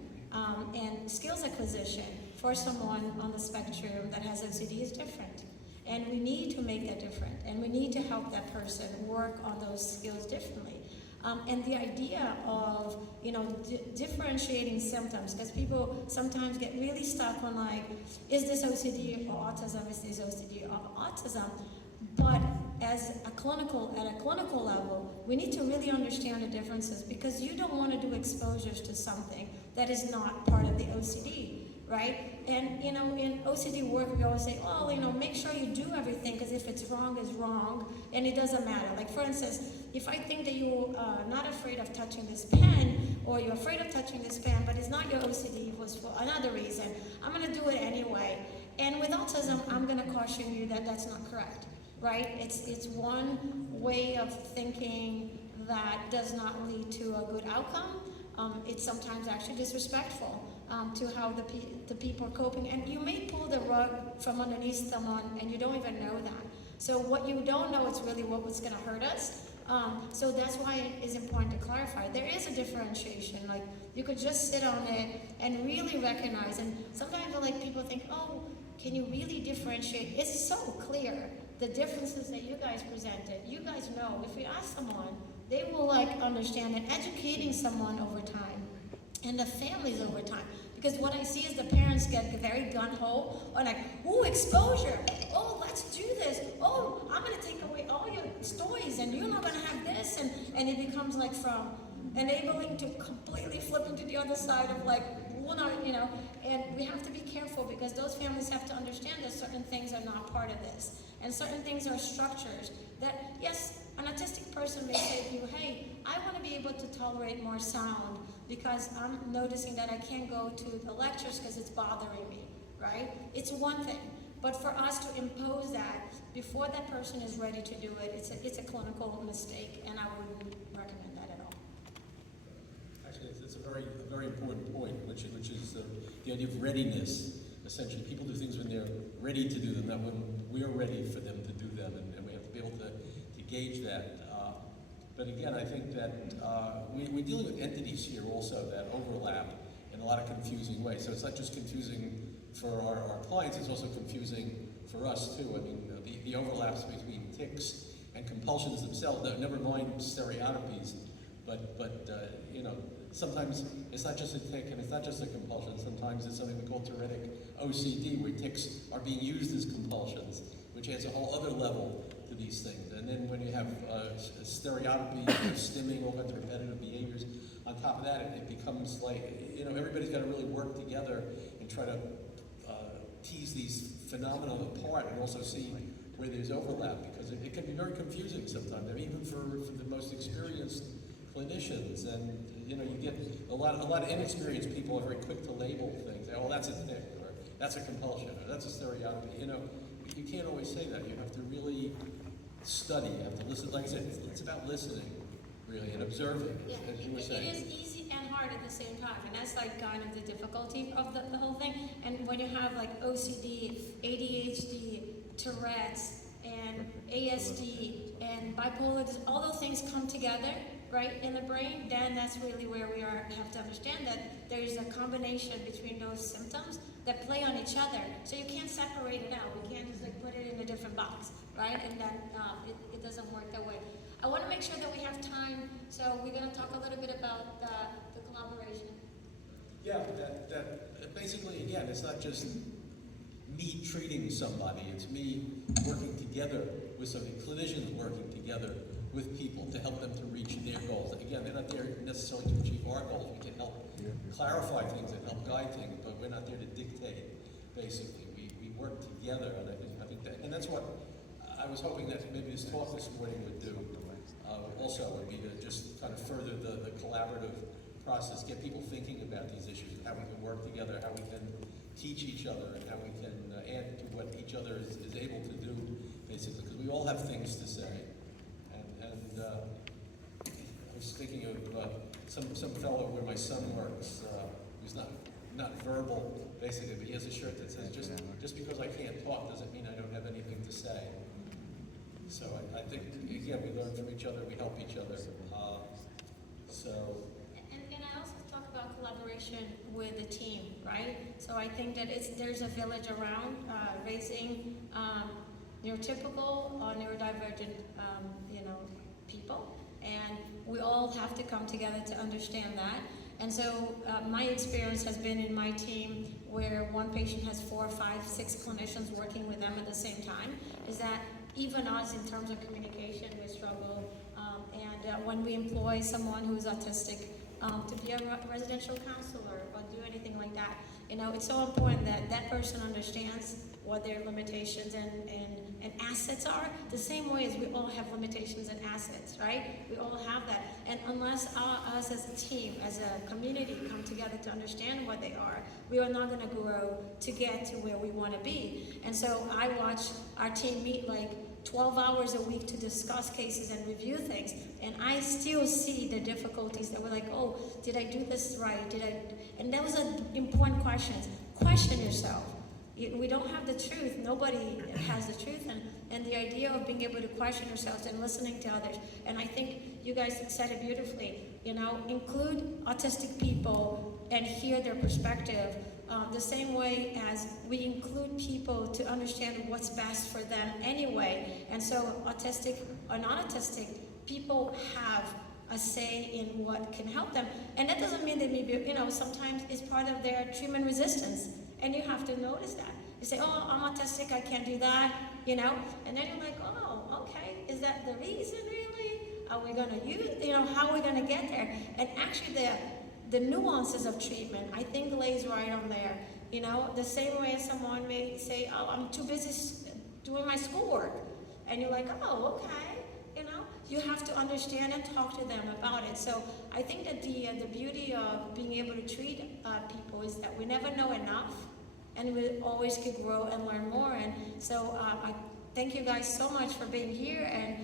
and skills acquisition for someone on the spectrum that has OCD is different. And we need to make that different. And we need to help that person work on those skills differently. And the idea of, differentiating symptoms, because people sometimes get really stuck on like, is this OCD or autism? Is this OCD or autism? But at a clinical level, we need to really understand the differences, because you don't want to do exposures to something that is not part of the OCD, right? And in OCD work, we always say, make sure you do everything, because if it's wrong, it's wrong, and it doesn't matter. Like for instance, if I think that you are not afraid of touching this pen, or you're afraid of touching this pen, but it's not your OCD, it was for another reason, I'm going to do it anyway. And with autism, I'm going to caution you that that's not correct. Right? It's one way of thinking that does not lead to a good outcome. It's sometimes actually disrespectful to how the people are coping. And you may pull the rug from underneath someone and you don't even know that. So what you don't know is really what was going to hurt us. So that's why it is important to clarify. There is a differentiation. Like you could just sit on it and really recognize. And sometimes people think, can you really differentiate? It's so clear. The differences that you guys presented, you guys know. If you ask someone, they will understand, and educating someone over time, and the families over time. Because what I see is the parents get very gun-ho, or exposure. Let's do this. I'm gonna take away all your toys, and you're not gonna have this, and it becomes from enabling to completely flipping to the other side of and we have to be careful, because those families have to understand that certain things are not part of this. And certain things are structures that, yes, an autistic person may say to you, hey, I want to be able to tolerate more sound because I'm noticing that I can't go to the lectures because it's bothering me, right? It's one thing. But for us to impose that before that person is ready to do it, it's a clinical mistake, and I wouldn't recommend that at all. Actually, it's a very important point, which is the idea of readiness. Essentially, people do things when they're ready to do them, not when we're ready for them to do them, and we have to be able to gauge that. But again, I think that we're dealing with entities here also that overlap in a lot of confusing ways. So it's not just confusing for our clients, it's also confusing for us too. I mean, the overlaps between tics and compulsions themselves, never mind stereotypies, but sometimes it's not just a tic and it's not just a compulsion. Sometimes it's something we call tourettic OCD, where tics are being used as compulsions, which adds a whole other level to these things. And then when you have stereotypy, stimming, all kinds of repetitive behaviors, on top of that, it becomes everybody's got to really work together and try to tease these phenomena apart, and also see where there's overlap, because it can be very confusing sometimes, even for the most experienced clinicians. And you get a lot of inexperienced people are very quick to label things. That's a tic, or that's a compulsion, or that's a stereotypy. You can't always say that. You have to really study. You have to listen. Like I said, it's about listening, really, and observing, as you were saying. It is easy and hard at the same time, and that's kind of the difficulty of the whole thing. And when you have OCD, ADHD, Tourette's, and ASD, and bipolar, all those things come together, right, in the brain, then that's really where we have to understand that there is a combination between those symptoms that play on each other. So you can't separate it out. We can't just put it in a different box, right? And then it doesn't work that way. I want to make sure that we have time, so we're going to talk a little bit about the collaboration. Yeah, that basically, again, it's not just me treating somebody, it's me working together with somebody, clinicians working together with people to help them to reach their goals. Again, they're not there necessarily to achieve our goals. We can help clarify things and help guide things, but we're not there to dictate, basically. We work together, and I think that, and that's what I was hoping that maybe this talk this morning would do. Also would be to just kind of further the collaborative process, get people thinking about these issues, how we can work together, how we can teach each other, and how we can add to what each other is able to do, basically, because we all have things to say. And I was thinking of some fellow where my son works, who's not verbal, basically, but he has a shirt that says, just because I can't talk doesn't mean I don't have anything to say. So I think, again, we learn from each other, we help each other. So about collaboration with the team, right? So I think that there's a village around raising neurotypical or neurodivergent, people, and we all have to come together to understand that. And so my experience has been in my team where one patient has 4, 5, 6 clinicians working with them at the same time, is that even us in terms of communication, we struggle. And when we employ someone who's autistic to be a residential counselor or do anything like that, it's so important that that person understands what their limitations and assets are, the same way as we all have limitations and assets, right? We all have that. And unless us as a team, as a community, come together to understand what they are, we are not going to grow to get to where we want to be. And so I watch our team meet like 12 hours a week to discuss cases and review things, and I still see the difficulties that we're like, oh, did I do this right? And those are important questions. Question yourself. We don't have the truth. Nobody has the truth, and the idea of being able to question yourselves and listening to others. And I think you guys said it beautifully. Include autistic people and hear their perspective. The same way as we include people to understand what's best for them anyway. And so autistic or non-autistic people have a say in what can help them. And that doesn't mean they may be, sometimes it's part of their treatment resistance. And you have to notice that. You say, oh, I'm autistic, I can't do that, and then you're like, oh, okay, is that the reason really? Are we gonna use, how are we gonna get there? And actually the nuances of treatment, I think lays right on there. The same way as someone may say, oh, I'm too busy doing my schoolwork. And you're like, oh, okay, you have to understand and talk to them about it. So I think that the beauty of being able to treat people is that we never know enough, and we always could grow and learn more. And so I thank you guys so much for being here and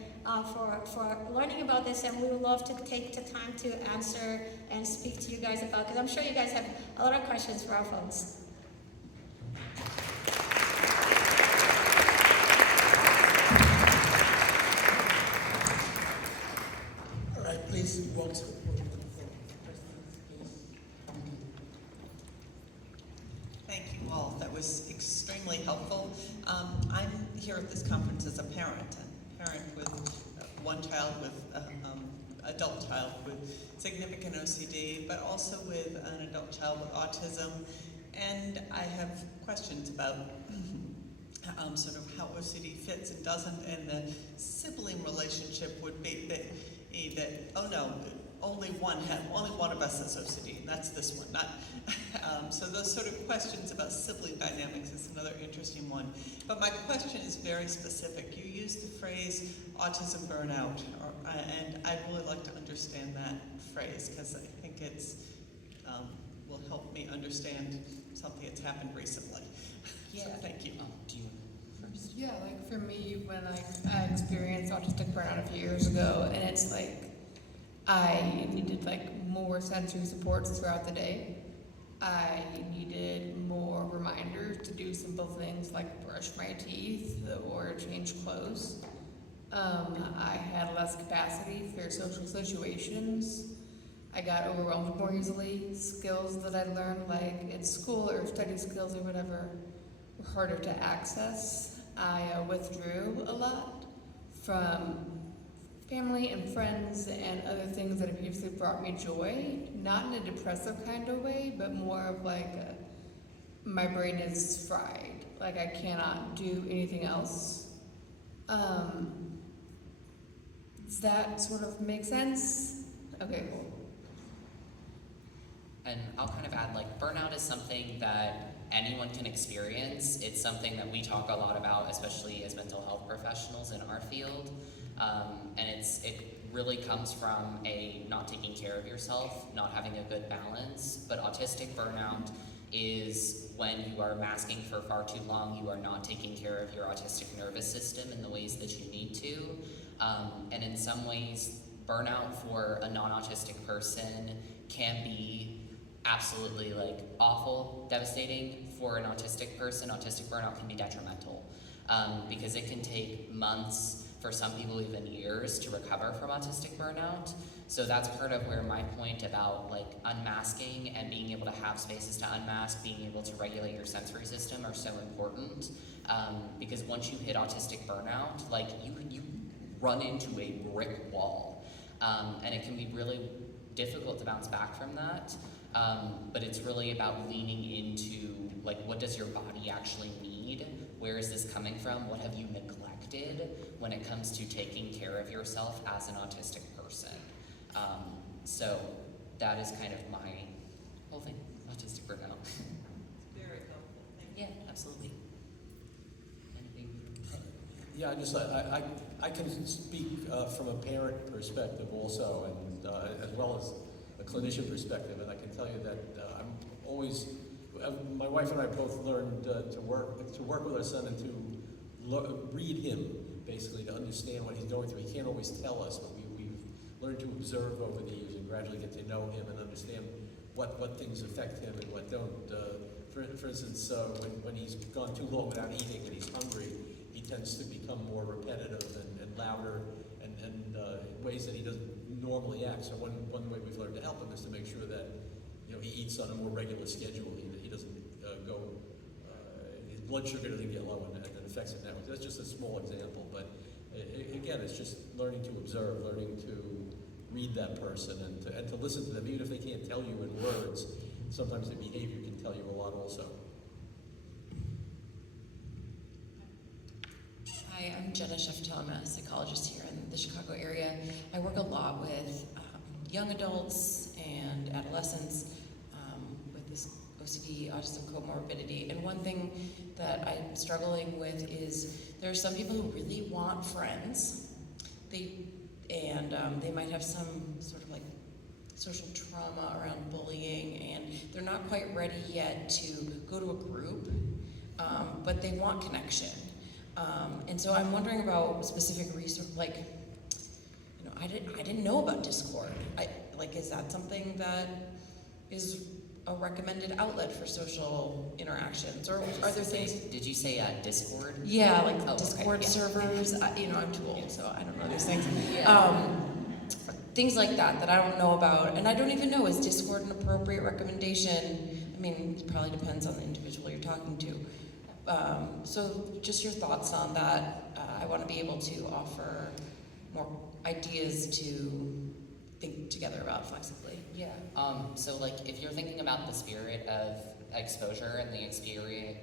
for learning about this, and we would love to take the time to answer and speak to you guys about, because I'm sure you guys have a lot of questions for our folks. All right, please walk to the podium. Thank you all. That was extremely helpful. I'm here at this conference as a parent with one child, with adult child with significant OCD, but also with an adult child with autism. And I have questions about sort of how OCD fits and doesn't, and the sibling relationship would be that oh no, only one of us has OCD, and that's this one, not. So those sort of questions about sibling dynamics is another interesting one. But my question is very specific. You used the phrase autism burnout, and I'd really like to understand that phrase, because I think it's will help me understand something that's happened recently. Yeah. So thank you. Do you want first? Yeah, like for me, when I experienced autistic burnout a few years ago, and it's like I needed like more sensory supports throughout the day. I needed more reminders to do simple things like brush my teeth or change clothes. I had less capacity for social situations. I got overwhelmed more easily. Skills that I learned, like in school or study skills or whatever, were harder to access. I withdrew a lot from family and friends and other things that have usually brought me joy, not in a depressive kind of way, but more of like my brain is fried, like I cannot do anything else. Does that sort of make sense? Okay, cool. And I'll kind of add, like, burnout is something that anyone can experience. It's something that we talk a lot about, especially as mental health professionals in our field. And it really comes from a not taking care of yourself, not having a good balance. But autistic burnout is when you are masking for far too long, you are not taking care of your autistic nervous system in the ways that you need to. And in some ways, burnout for a non-autistic person can be absolutely like awful, devastating. For an autistic person, autistic burnout can be detrimental because it can take months for some people even years to recover from autistic burnout. So that's part of where my point about like unmasking and being able to have spaces to unmask, being able to regulate your sensory system are so important. Because once you hit autistic burnout, like you run into a brick wall. And it can be really difficult to bounce back from that. But it's really about leaning into like, what does your body actually need? Where is this coming from? What have you neglected when it comes to taking care of yourself as an autistic person? So that is kind of my whole thing, autistic burnout. Very helpful, thank you. Yeah, absolutely. Anything? Yeah, I can speak from a parent perspective also, and as well as a clinician perspective, and I can tell you that I'm always, my wife and I both learned to work with our son and to read him, basically, to understand what he's going through. He can't always tell us, but we've learned to observe over the years and gradually get to know him and understand what things affect him and what don't. For instance, when he's gone too long without eating and he's hungry, he tends to become more repetitive and louder and in ways that he doesn't normally act. So one way we've learned to help him is to make sure that he eats on a more regular schedule. He doesn't his blood sugar doesn't get low and it affects it that way. That's just a small example, but again, it's just learning to observe, learning to read that person and to listen to them, even if they can't tell you in words. Sometimes their behavior can tell you a lot also. Hi, I'm Jenna Sheftel. I'm a psychologist here in the Chicago area. I work a lot with young adults and adolescents with this OCD, autism comorbidity. And one thing that I'm struggling with is there are some people who really want friends. They might have some sort of like social trauma around bullying, and they're not quite ready yet to go to a group, but they want connection. And so I'm wondering about specific research, like, I didn't know about Discord. Is that something that is a recommended outlet for social interactions, or are there things? Did you say Discord? Yeah, like Oh, Discord okay, yeah. servers. I'm too old, so I don't know these things. Yeah. Things like that I don't know about, and I don't even know, is Discord an appropriate recommendation? I mean, it probably depends on the individual you're talking to. So just your thoughts on that. I want to be able to offer more ideas to think together about flexibly. Yeah. So like, if you're thinking about the spirit of exposure and the experience,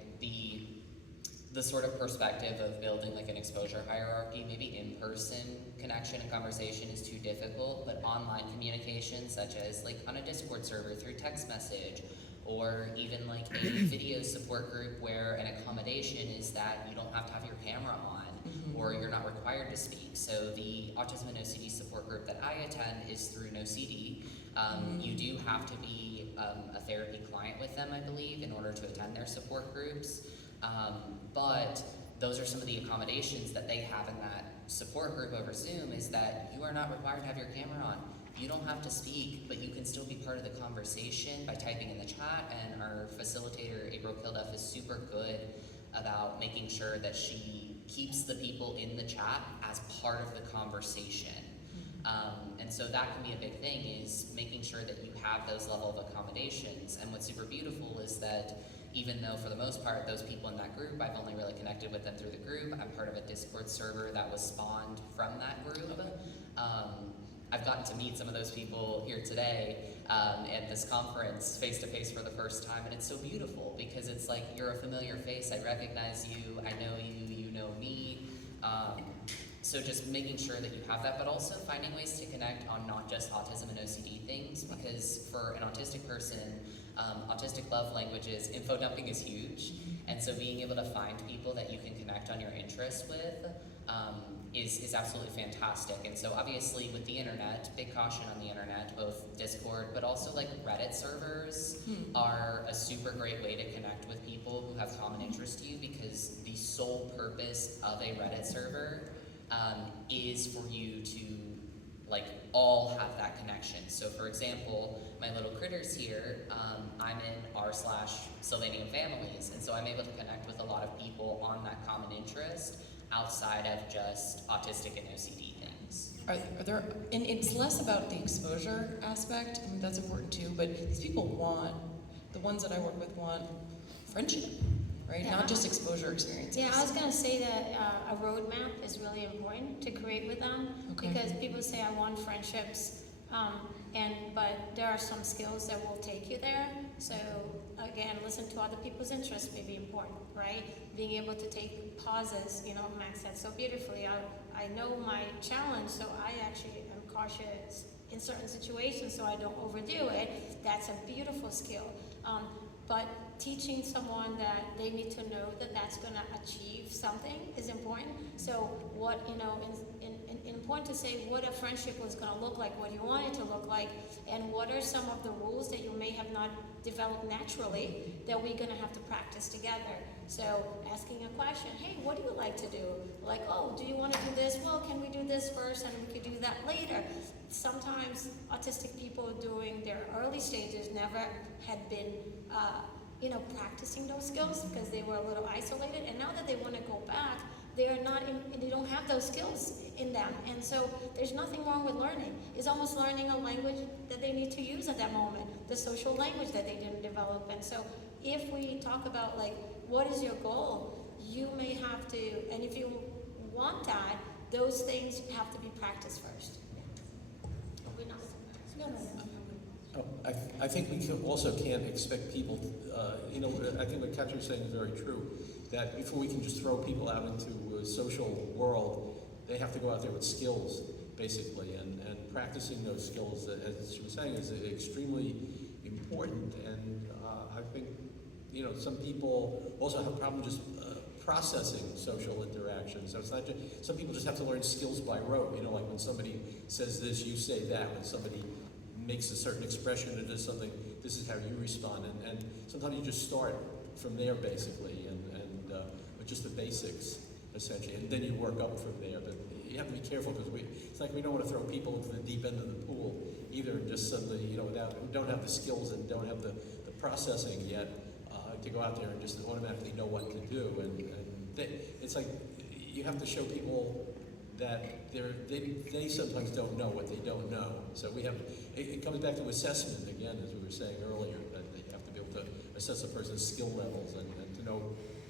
the sort of perspective of building like an exposure hierarchy, maybe in-person connection and conversation is too difficult, but online communication, such as like on a Discord server through text message, or even like a video support group where an accommodation is that you don't have to have your camera on, or you're not required to speak. So the Autism and OCD support group that I attend is through NoCD. You do have to be a therapy client with them, I believe, in order to attend their support groups. But those are some of the accommodations that they have in that support group over Zoom, is that you are not required to have your camera on. You don't have to speak, but you can still be part of the conversation by typing in the chat, and our facilitator, April Kilduff, is super good about making sure that she keeps the people in the chat as part of the conversation. And so that can be a big thing, is making sure that you have those level of accommodations. And what's super beautiful is that even though for the most part those people in that group, I've only really connected with them through the group, I'm part of a Discord server that was spawned from that group. I've gotten to meet some of those people here today at this conference face to face for the first time, and it's so beautiful because it's like, you're a familiar face, I recognize you, I know you, you know me. So just making sure that you have that, but also finding ways to connect on not just autism and OCD things, because for an autistic person, autistic love languages, info dumping is huge, and so being able to find people that you can connect on your interests with is absolutely fantastic. And so obviously with the internet, big caution on the internet, both Discord, but also like Reddit servers are a super great way to connect with people who have common interest to you, because the sole purpose of a Reddit server is for you to like all have that connection. So for example, my little critters here, I'm in r/Sylvanian families, and so I'm able to connect with a lot of people on that common interest. outside of just autistic and OCD things. Are there, and it's less about the exposure aspect, I mean, that's important too, but these people want, the ones that I work with want friendship, right? Yeah. Not just exposure experiences. Yeah, I was gonna say that a roadmap is really important to create with them, Okay. because people say I want friendships, but there are some skills that will take you there. So again, listen to other people's interests may be important, right? Being able to take pauses, Max said so beautifully. I know my challenge, so I actually am cautious in certain situations so I don't overdo it. That's a beautiful skill. But teaching someone that they need to know that that's going to achieve something is important. So what, important to say what a friendship was going to look like, what you want it to look like, and what are some of the rules that you may have not developed naturally that we're going to have to practice together. So asking a question, hey, what do you like to do? Like, oh, do you want to do this? Well, can we do this first and we could do that later? Sometimes autistic people during their early stages never had been practicing those skills because they were a little isolated, and now that they want to go back, they don't have those skills in them. And so there's nothing wrong with learning. It's almost learning a language that they need to use at that moment, the social language that they didn't develop. And so if we talk about like, what is your goal? You may have to, and if you want that, those things have to be practiced first. No. Oh, I think we also can't expect people, I think what Katri's saying is very true, that before we can just throw people out into a social world, they have to go out there with skills, basically, and practicing those skills, as she was saying, is extremely important. And I think, some people also have a problem just processing social interactions. So it's not just, some people just have to learn skills by rote, like when somebody says this, you say that. When somebody makes a certain expression or does something, this is how you respond. And sometimes you just start from there, basically, and with just the basics, essentially, and then you work up from there. But you have to be careful because it's like we don't want to throw people into the deep end of the pool either, and just suddenly, who don't have the skills and don't have the processing yet to go out there and just automatically know what to do. And it's like you have to show people that they sometimes don't know what they don't know. So it comes back to assessment again, as we were saying earlier, that they have to be able to assess a person's skill levels and to know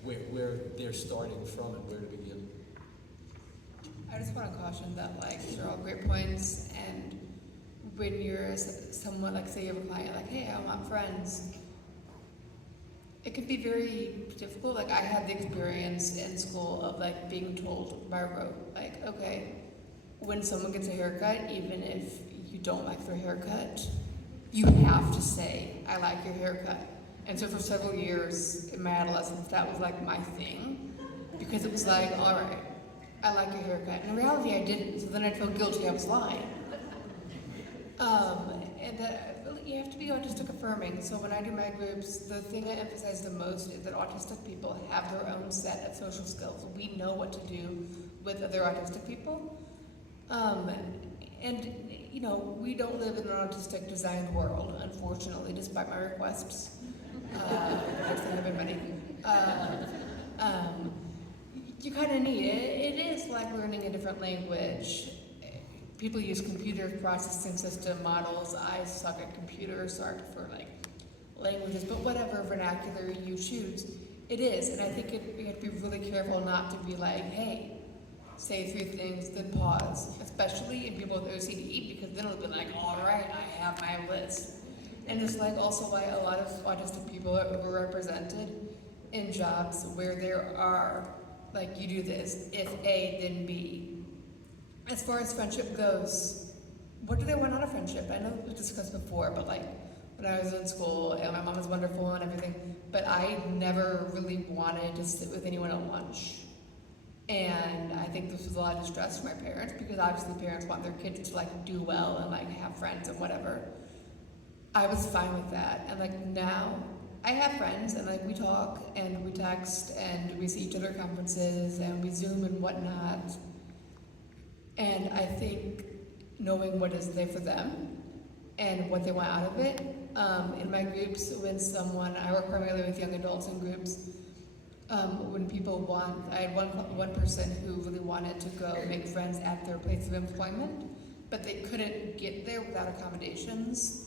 where they're starting from and where to begin. I just want to caution that, these are all great points, and when you're someone, say you have a client, hey, I want friends, it can be very difficult. I had the experience in school of, being told by rote, okay, when someone gets a haircut, even if you don't like their haircut, you have to say, I like your haircut. And so for several years in my adolescence, that was, my thing, because it was all right, I like your haircut. And in reality, I didn't, so then I'd feel guilty I was lying. And that you have to be autistic affirming. So when I do my groups, the thing I emphasize the most is that autistic people have their own set of social skills. We know what to do with other autistic people. We don't live in an autistic designed world, unfortunately, despite my requests. Which there have been many. You kind of need it. It is like learning a different language. People use computer processing system models. I suck at computers, so I prefer languages, but whatever vernacular you choose, it is. And I think you have to be really careful not to be hey, say 3 things, then pause, especially in people with OCD, because then it'll be all right, I have my list. And it's also why a lot of autistic people are overrepresented in jobs where there are, you do this, if A, then B. As far as friendship goes, what did I want out of friendship? I know we discussed before, but when I was in school, and my mom was wonderful and everything, but I never really wanted to sit with anyone at lunch. And I think this was a lot of stress for my parents, because obviously parents want their kids to do well and have friends and whatever. I was fine with that. And now I have friends, and we talk and we text and we see each other at conferences and we Zoom and whatnot. And I think knowing what is there for them and what they want out of it. In my groups, when I work primarily with young adults in groups, when people I had one person who really wanted to go make friends at their place of employment, but they couldn't get there without accommodations.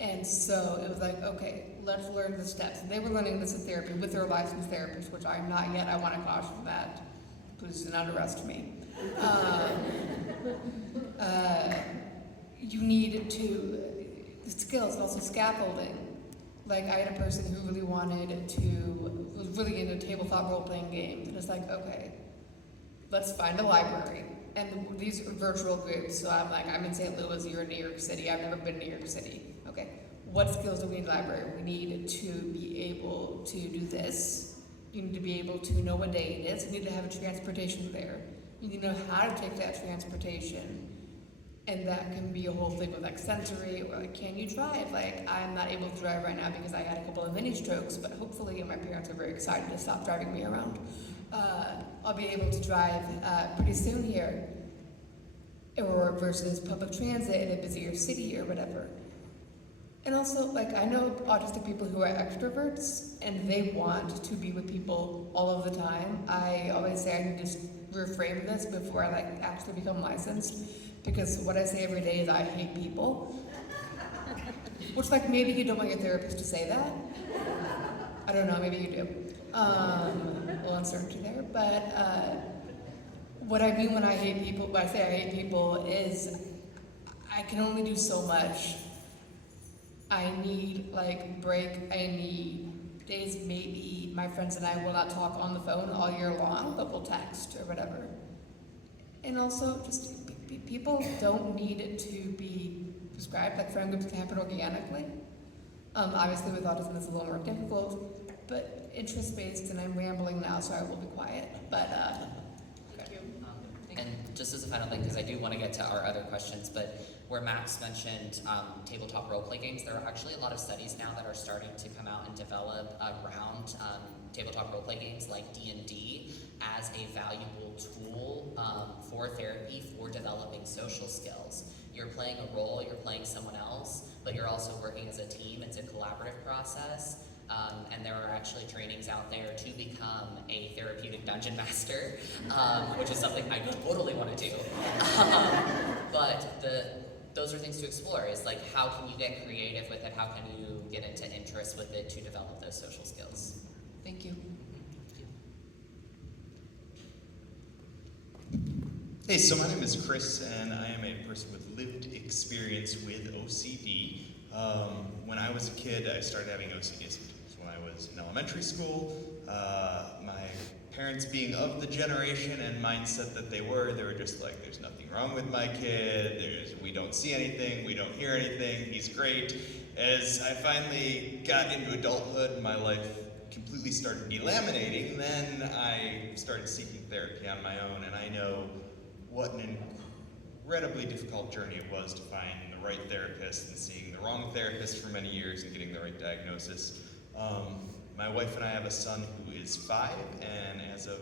And so it was like, okay, let's learn the steps. And they were learning this in therapy with their licensed therapist, which I'm not yet. I want to caution that. Please do not arrest me. You need the skills, and also scaffolding. Like, I had a person who really was really into tabletop role-playing games. And it's like, okay, let's find a library. And these are virtual groups, so I'm like, I'm in St. Louis, you're in New York City. I've never been to New York City. Okay, what skills do we need in the library? We need to be able to do this. You need to be able to know what day it is. You need to have a transportation there. You need to know how to take that transportation. And that can be a whole thing with like sensory, or like, can you drive? Like, I'm not able to drive right now because I had a couple of mini strokes, but hopefully my parents are very excited to stop driving me around. I'll be able to drive pretty soon here, or versus public transit in a busier city or whatever. And also, like, I know autistic people who are extroverts, and they want to be with people all of the time. I always say I need to reframe this before I like actually become licensed, because what I say every day is I hate people. Which, like, maybe you don't want your therapist to say that. I don't know, maybe you do. A little uncertainty there, but what I mean when I hate people, when I say I hate people, is I can only do so much. I need like break, I need days maybe my friends and I will not talk on the phone all year long, but we'll text or whatever. And also just people don't need it to be prescribed, like friend groups can happen organically. Obviously with autism it's a little more difficult, but interest-based, and I'm rambling now so I will be quiet, but Thank you. And just as a final thing, because I do want to get to our other questions, but where Max mentioned tabletop role-play games, there are actually a lot of studies now that are starting to come out and develop around tabletop role-play games like D&D as a valuable tool for therapy, for developing social skills. You're playing a role, you're playing someone else, but you're also working as a team. It's a collaborative process. And there are actually trainings out there to become a therapeutic dungeon master, which is something I totally want to do. But those are things to explore, is like, how can you get creative with it? How can you get into interest with it to develop those social skills? Thank you. Hey, so my name is Chris, and I am a person with lived experience with OCD. When I was a kid, I started having OCD symptoms when I was in elementary school. My parents being of the generation and mindset that they were just like, there's nothing wrong with my kid, we don't see anything, we don't hear anything, he's great. As I finally got into adulthood and my life completely started delaminating, then I started seeking therapy on my own, and I know what an incredibly difficult journey it was to find the right therapist and seeing the wrong therapist for many years and getting the right diagnosis. My wife and I have a son who is 5, and as of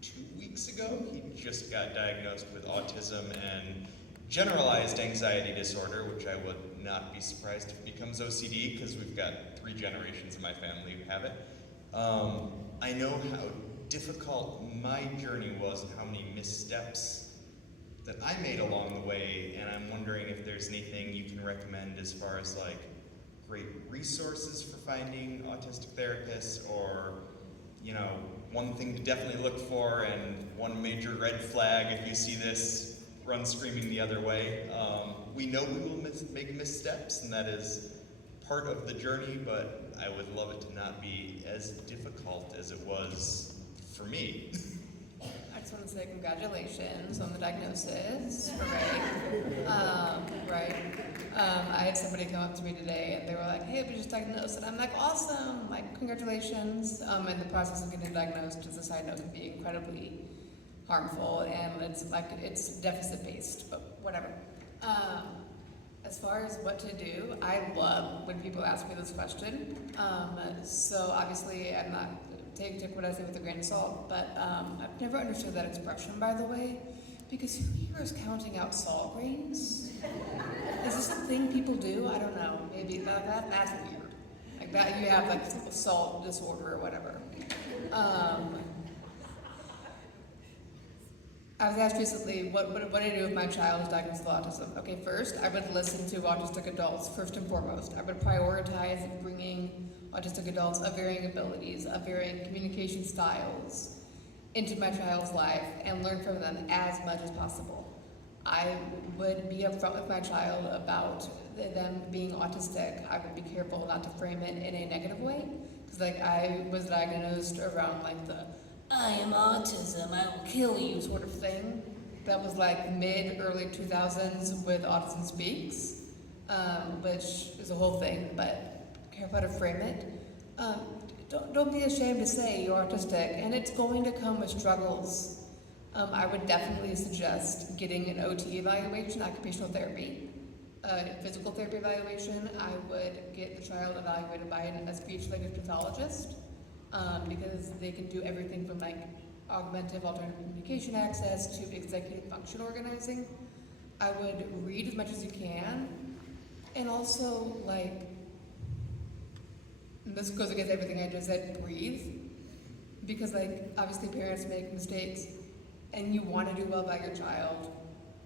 2 weeks ago, he just got diagnosed with autism and generalized anxiety disorder, which I would not be surprised if it becomes OCD, because we've got 3 generations in my family who have it. I know how difficult my journey was and how many missteps that I made along the way, and I'm wondering if there's anything you can recommend as far as like great resources for finding autistic therapists, or, you know, one thing to definitely look for and one major red flag if you see this, run screaming the other way. We know we will make missteps, and that is part of the journey, but I would love it to not be as difficult as it was for me. I just want to say congratulations on the diagnosis. Hooray. Right. I had somebody come up to me today and they were like, hey, we just diagnosed, and I'm like, awesome, like, congratulations. And the process of getting diagnosed, as a side note, can be incredibly harmful, and it's deficit-based, but whatever. As far as what to do, I love when people ask me this question. So obviously I'm not, take what I say with a grain of salt, but I've never understood that expression, by the way, because who here is counting out salt grains? Is this a thing people do? I don't know. Maybe that's weird. Like that, you have like assault disorder or whatever. I was asked recently, what do I do if my child is diagnosed with autism? Okay, first, I would listen to autistic adults, first and foremost. I would prioritize bringing autistic adults of varying abilities, of varying communication styles into my child's life and learn from them as much as possible. I would be upfront with my child about them being autistic. I would be careful not to frame it in a negative way, because like I was diagnosed around like the "I am autism, I will kill you" sort of thing. That was like early 2000s with Autism Speaks, which is a whole thing, but careful how to frame it. Don't be ashamed to say you're autistic, and it's going to come with struggles. I would definitely suggest getting an OT evaluation, occupational therapy, physical therapy evaluation. I would get the child evaluated by a speech language pathologist, because they can do everything from like augmentative alternative communication access to executive function organizing. I would read as much as you can, and also like, and this goes against everything I just said, breathe. Because like, obviously parents make mistakes and you want to do well by your child.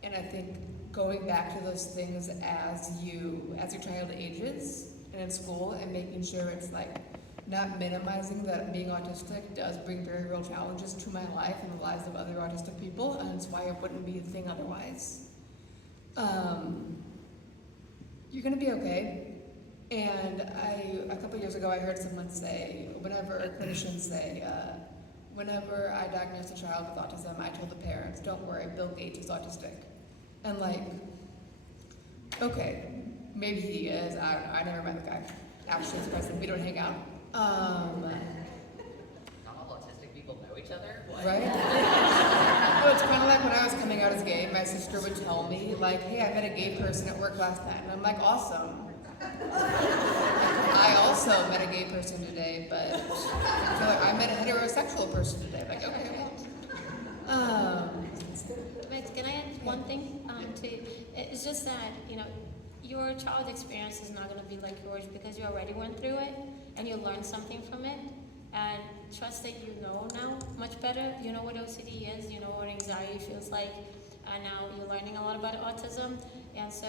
And I think going back to those things as your child ages and in school, and making sure it's like not minimizing that being autistic does bring very real challenges to my life and the lives of other autistic people, and it's why it wouldn't be a thing otherwise. You're gonna be okay. And a couple years ago, I heard someone say, whenever I diagnosed a child with autism, I told the parents, "Don't worry, Bill Gates is autistic." And like, okay, maybe he is. I never met the guy. Actually, it's present. We don't hang out. Not all autistic people know each other. What? Right? No, it's kind of like when I was coming out as gay, my sister would tell me, like, "Hey, I met a gay person at work last night," and I'm like, "Awesome." I also met a gay person today, but I met a heterosexual person today. Like, okay, well. Wait, can I add one thing? It's just that, your child experience is not going to be like yours because you already went through it and you learned something from it. And trust that you know now much better. You know what OCD is, you know what anxiety feels like. And now you're learning a lot about autism. And so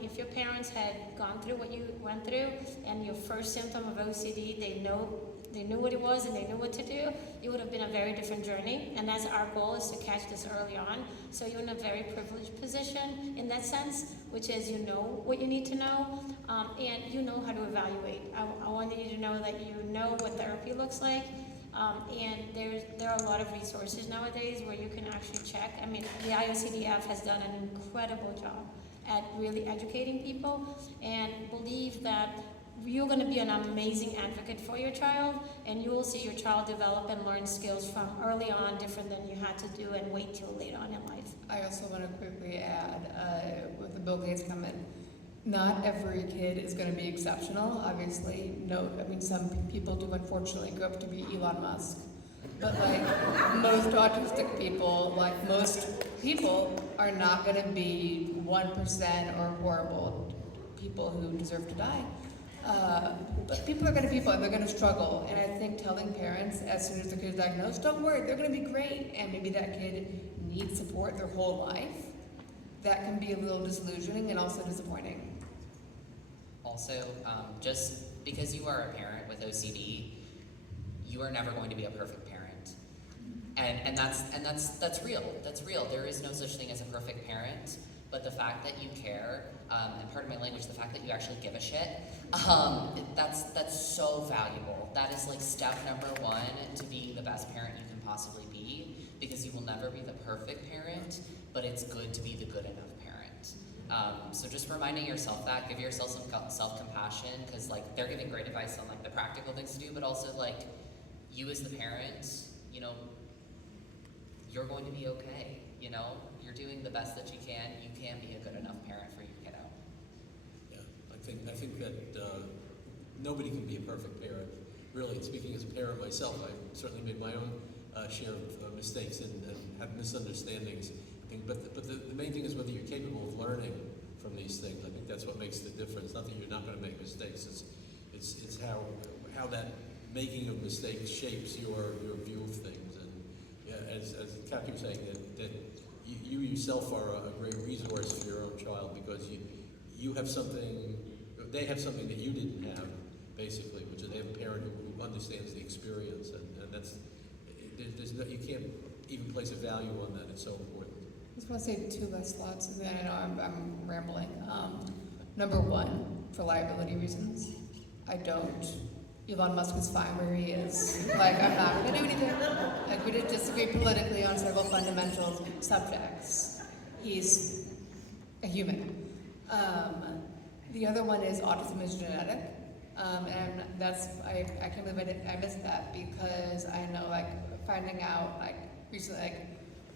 if your parents had gone through what you went through and your first symptom of OCD, they knew what it was and they knew what to do, it would have been a very different journey. And that's our goal, is to catch this early on. So you're in a very privileged position in that sense, which is you know what you need to know, and you know how to evaluate. I wanted you to know that you know what therapy looks like. And there are a lot of resources nowadays where you can actually check. I mean, the I-OCD-F has done an incredible job at really educating people, and believe that you're going to be an amazing advocate for your child, and you will see your child develop and learn skills from early on, different than you had to do and wait till late on in life. I also want to quickly add, with the Bill Gates comment, not every kid is going to be exceptional, obviously. Some people do unfortunately grow up to be Elon Musk. But like most autistic people, are not going to be 1% or horrible people who deserve to die. But people are going to be people, and they're going to struggle. And I think telling parents as soon as the kid is diagnosed, don't worry, they're going to be great. And maybe that kid needs support their whole life. That can be a little disillusioning and also disappointing. Also, just because you are a parent with OCD, you are never going to be a perfect parent, and that's real. That's real. There is no such thing as a perfect parent. But the fact that you care, and pardon my language, the fact that you actually give a shit, that's so valuable. That is like step number one to being the best parent you can possibly be, because you will never be the perfect parent, but it's good to be the good enough parent. So just reminding yourself that, give yourself some self-compassion, because like they're giving great advice on like the practical things to do, but also like you as the parent, you're going to be okay. You're doing the best that you can. You can be a good enough parent for your kiddo. Yeah, I think that nobody can be a perfect parent. Really, speaking as a parent myself, I've certainly made my own share of mistakes and have misunderstandings. But the main thing is whether you're capable of learning from these things. I think that's what makes the difference. Not that you're not going to make mistakes. it's how that making of mistakes shapes your view of things. And yeah, as Kathy was saying, that you yourself are a great resource for your own child, because you have something, they have something that you didn't have, basically, which is they have a parent who understands the experience, and that's, there's no, you can't even place a value on that. It's so important. I just want to say two last thoughts, and then I know I'm rambling. Number one, for liability reasons, Elon Musk is fine where he is. Like, I'm not going to do anything. Like, we did disagree politically on several fundamental subjects. He's a human. The other one is autism is genetic. And that's, I can't believe I missed that, because I know, like, finding out, like, recently, like,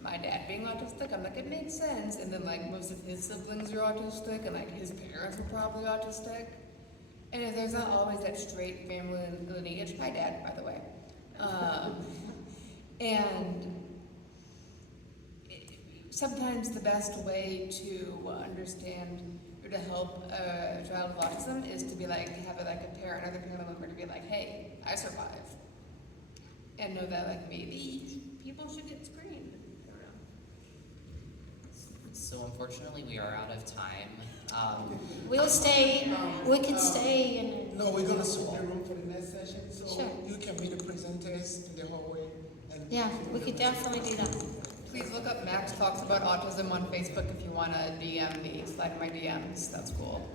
my dad being autistic, I'm like, it makes sense. And then, like, most of his siblings are autistic, and, like, his parents were probably autistic. And there's not always that straight family lineage. My dad, by the way. Sometimes the best way to understand or to help a child with autism is to be like, have a parent or the family member to be like, hey, I survived. And know that, like, maybe people should get screened. I don't know. So unfortunately, we are out of time. We can stay and No, we're gonna split the room for the next session, so Sure. you can meet the presenters in the hallway. And yeah, we could definitely do that. Please look up Max Talks About Autism on Facebook if you want to DM me. Slide in my DMs. That's cool.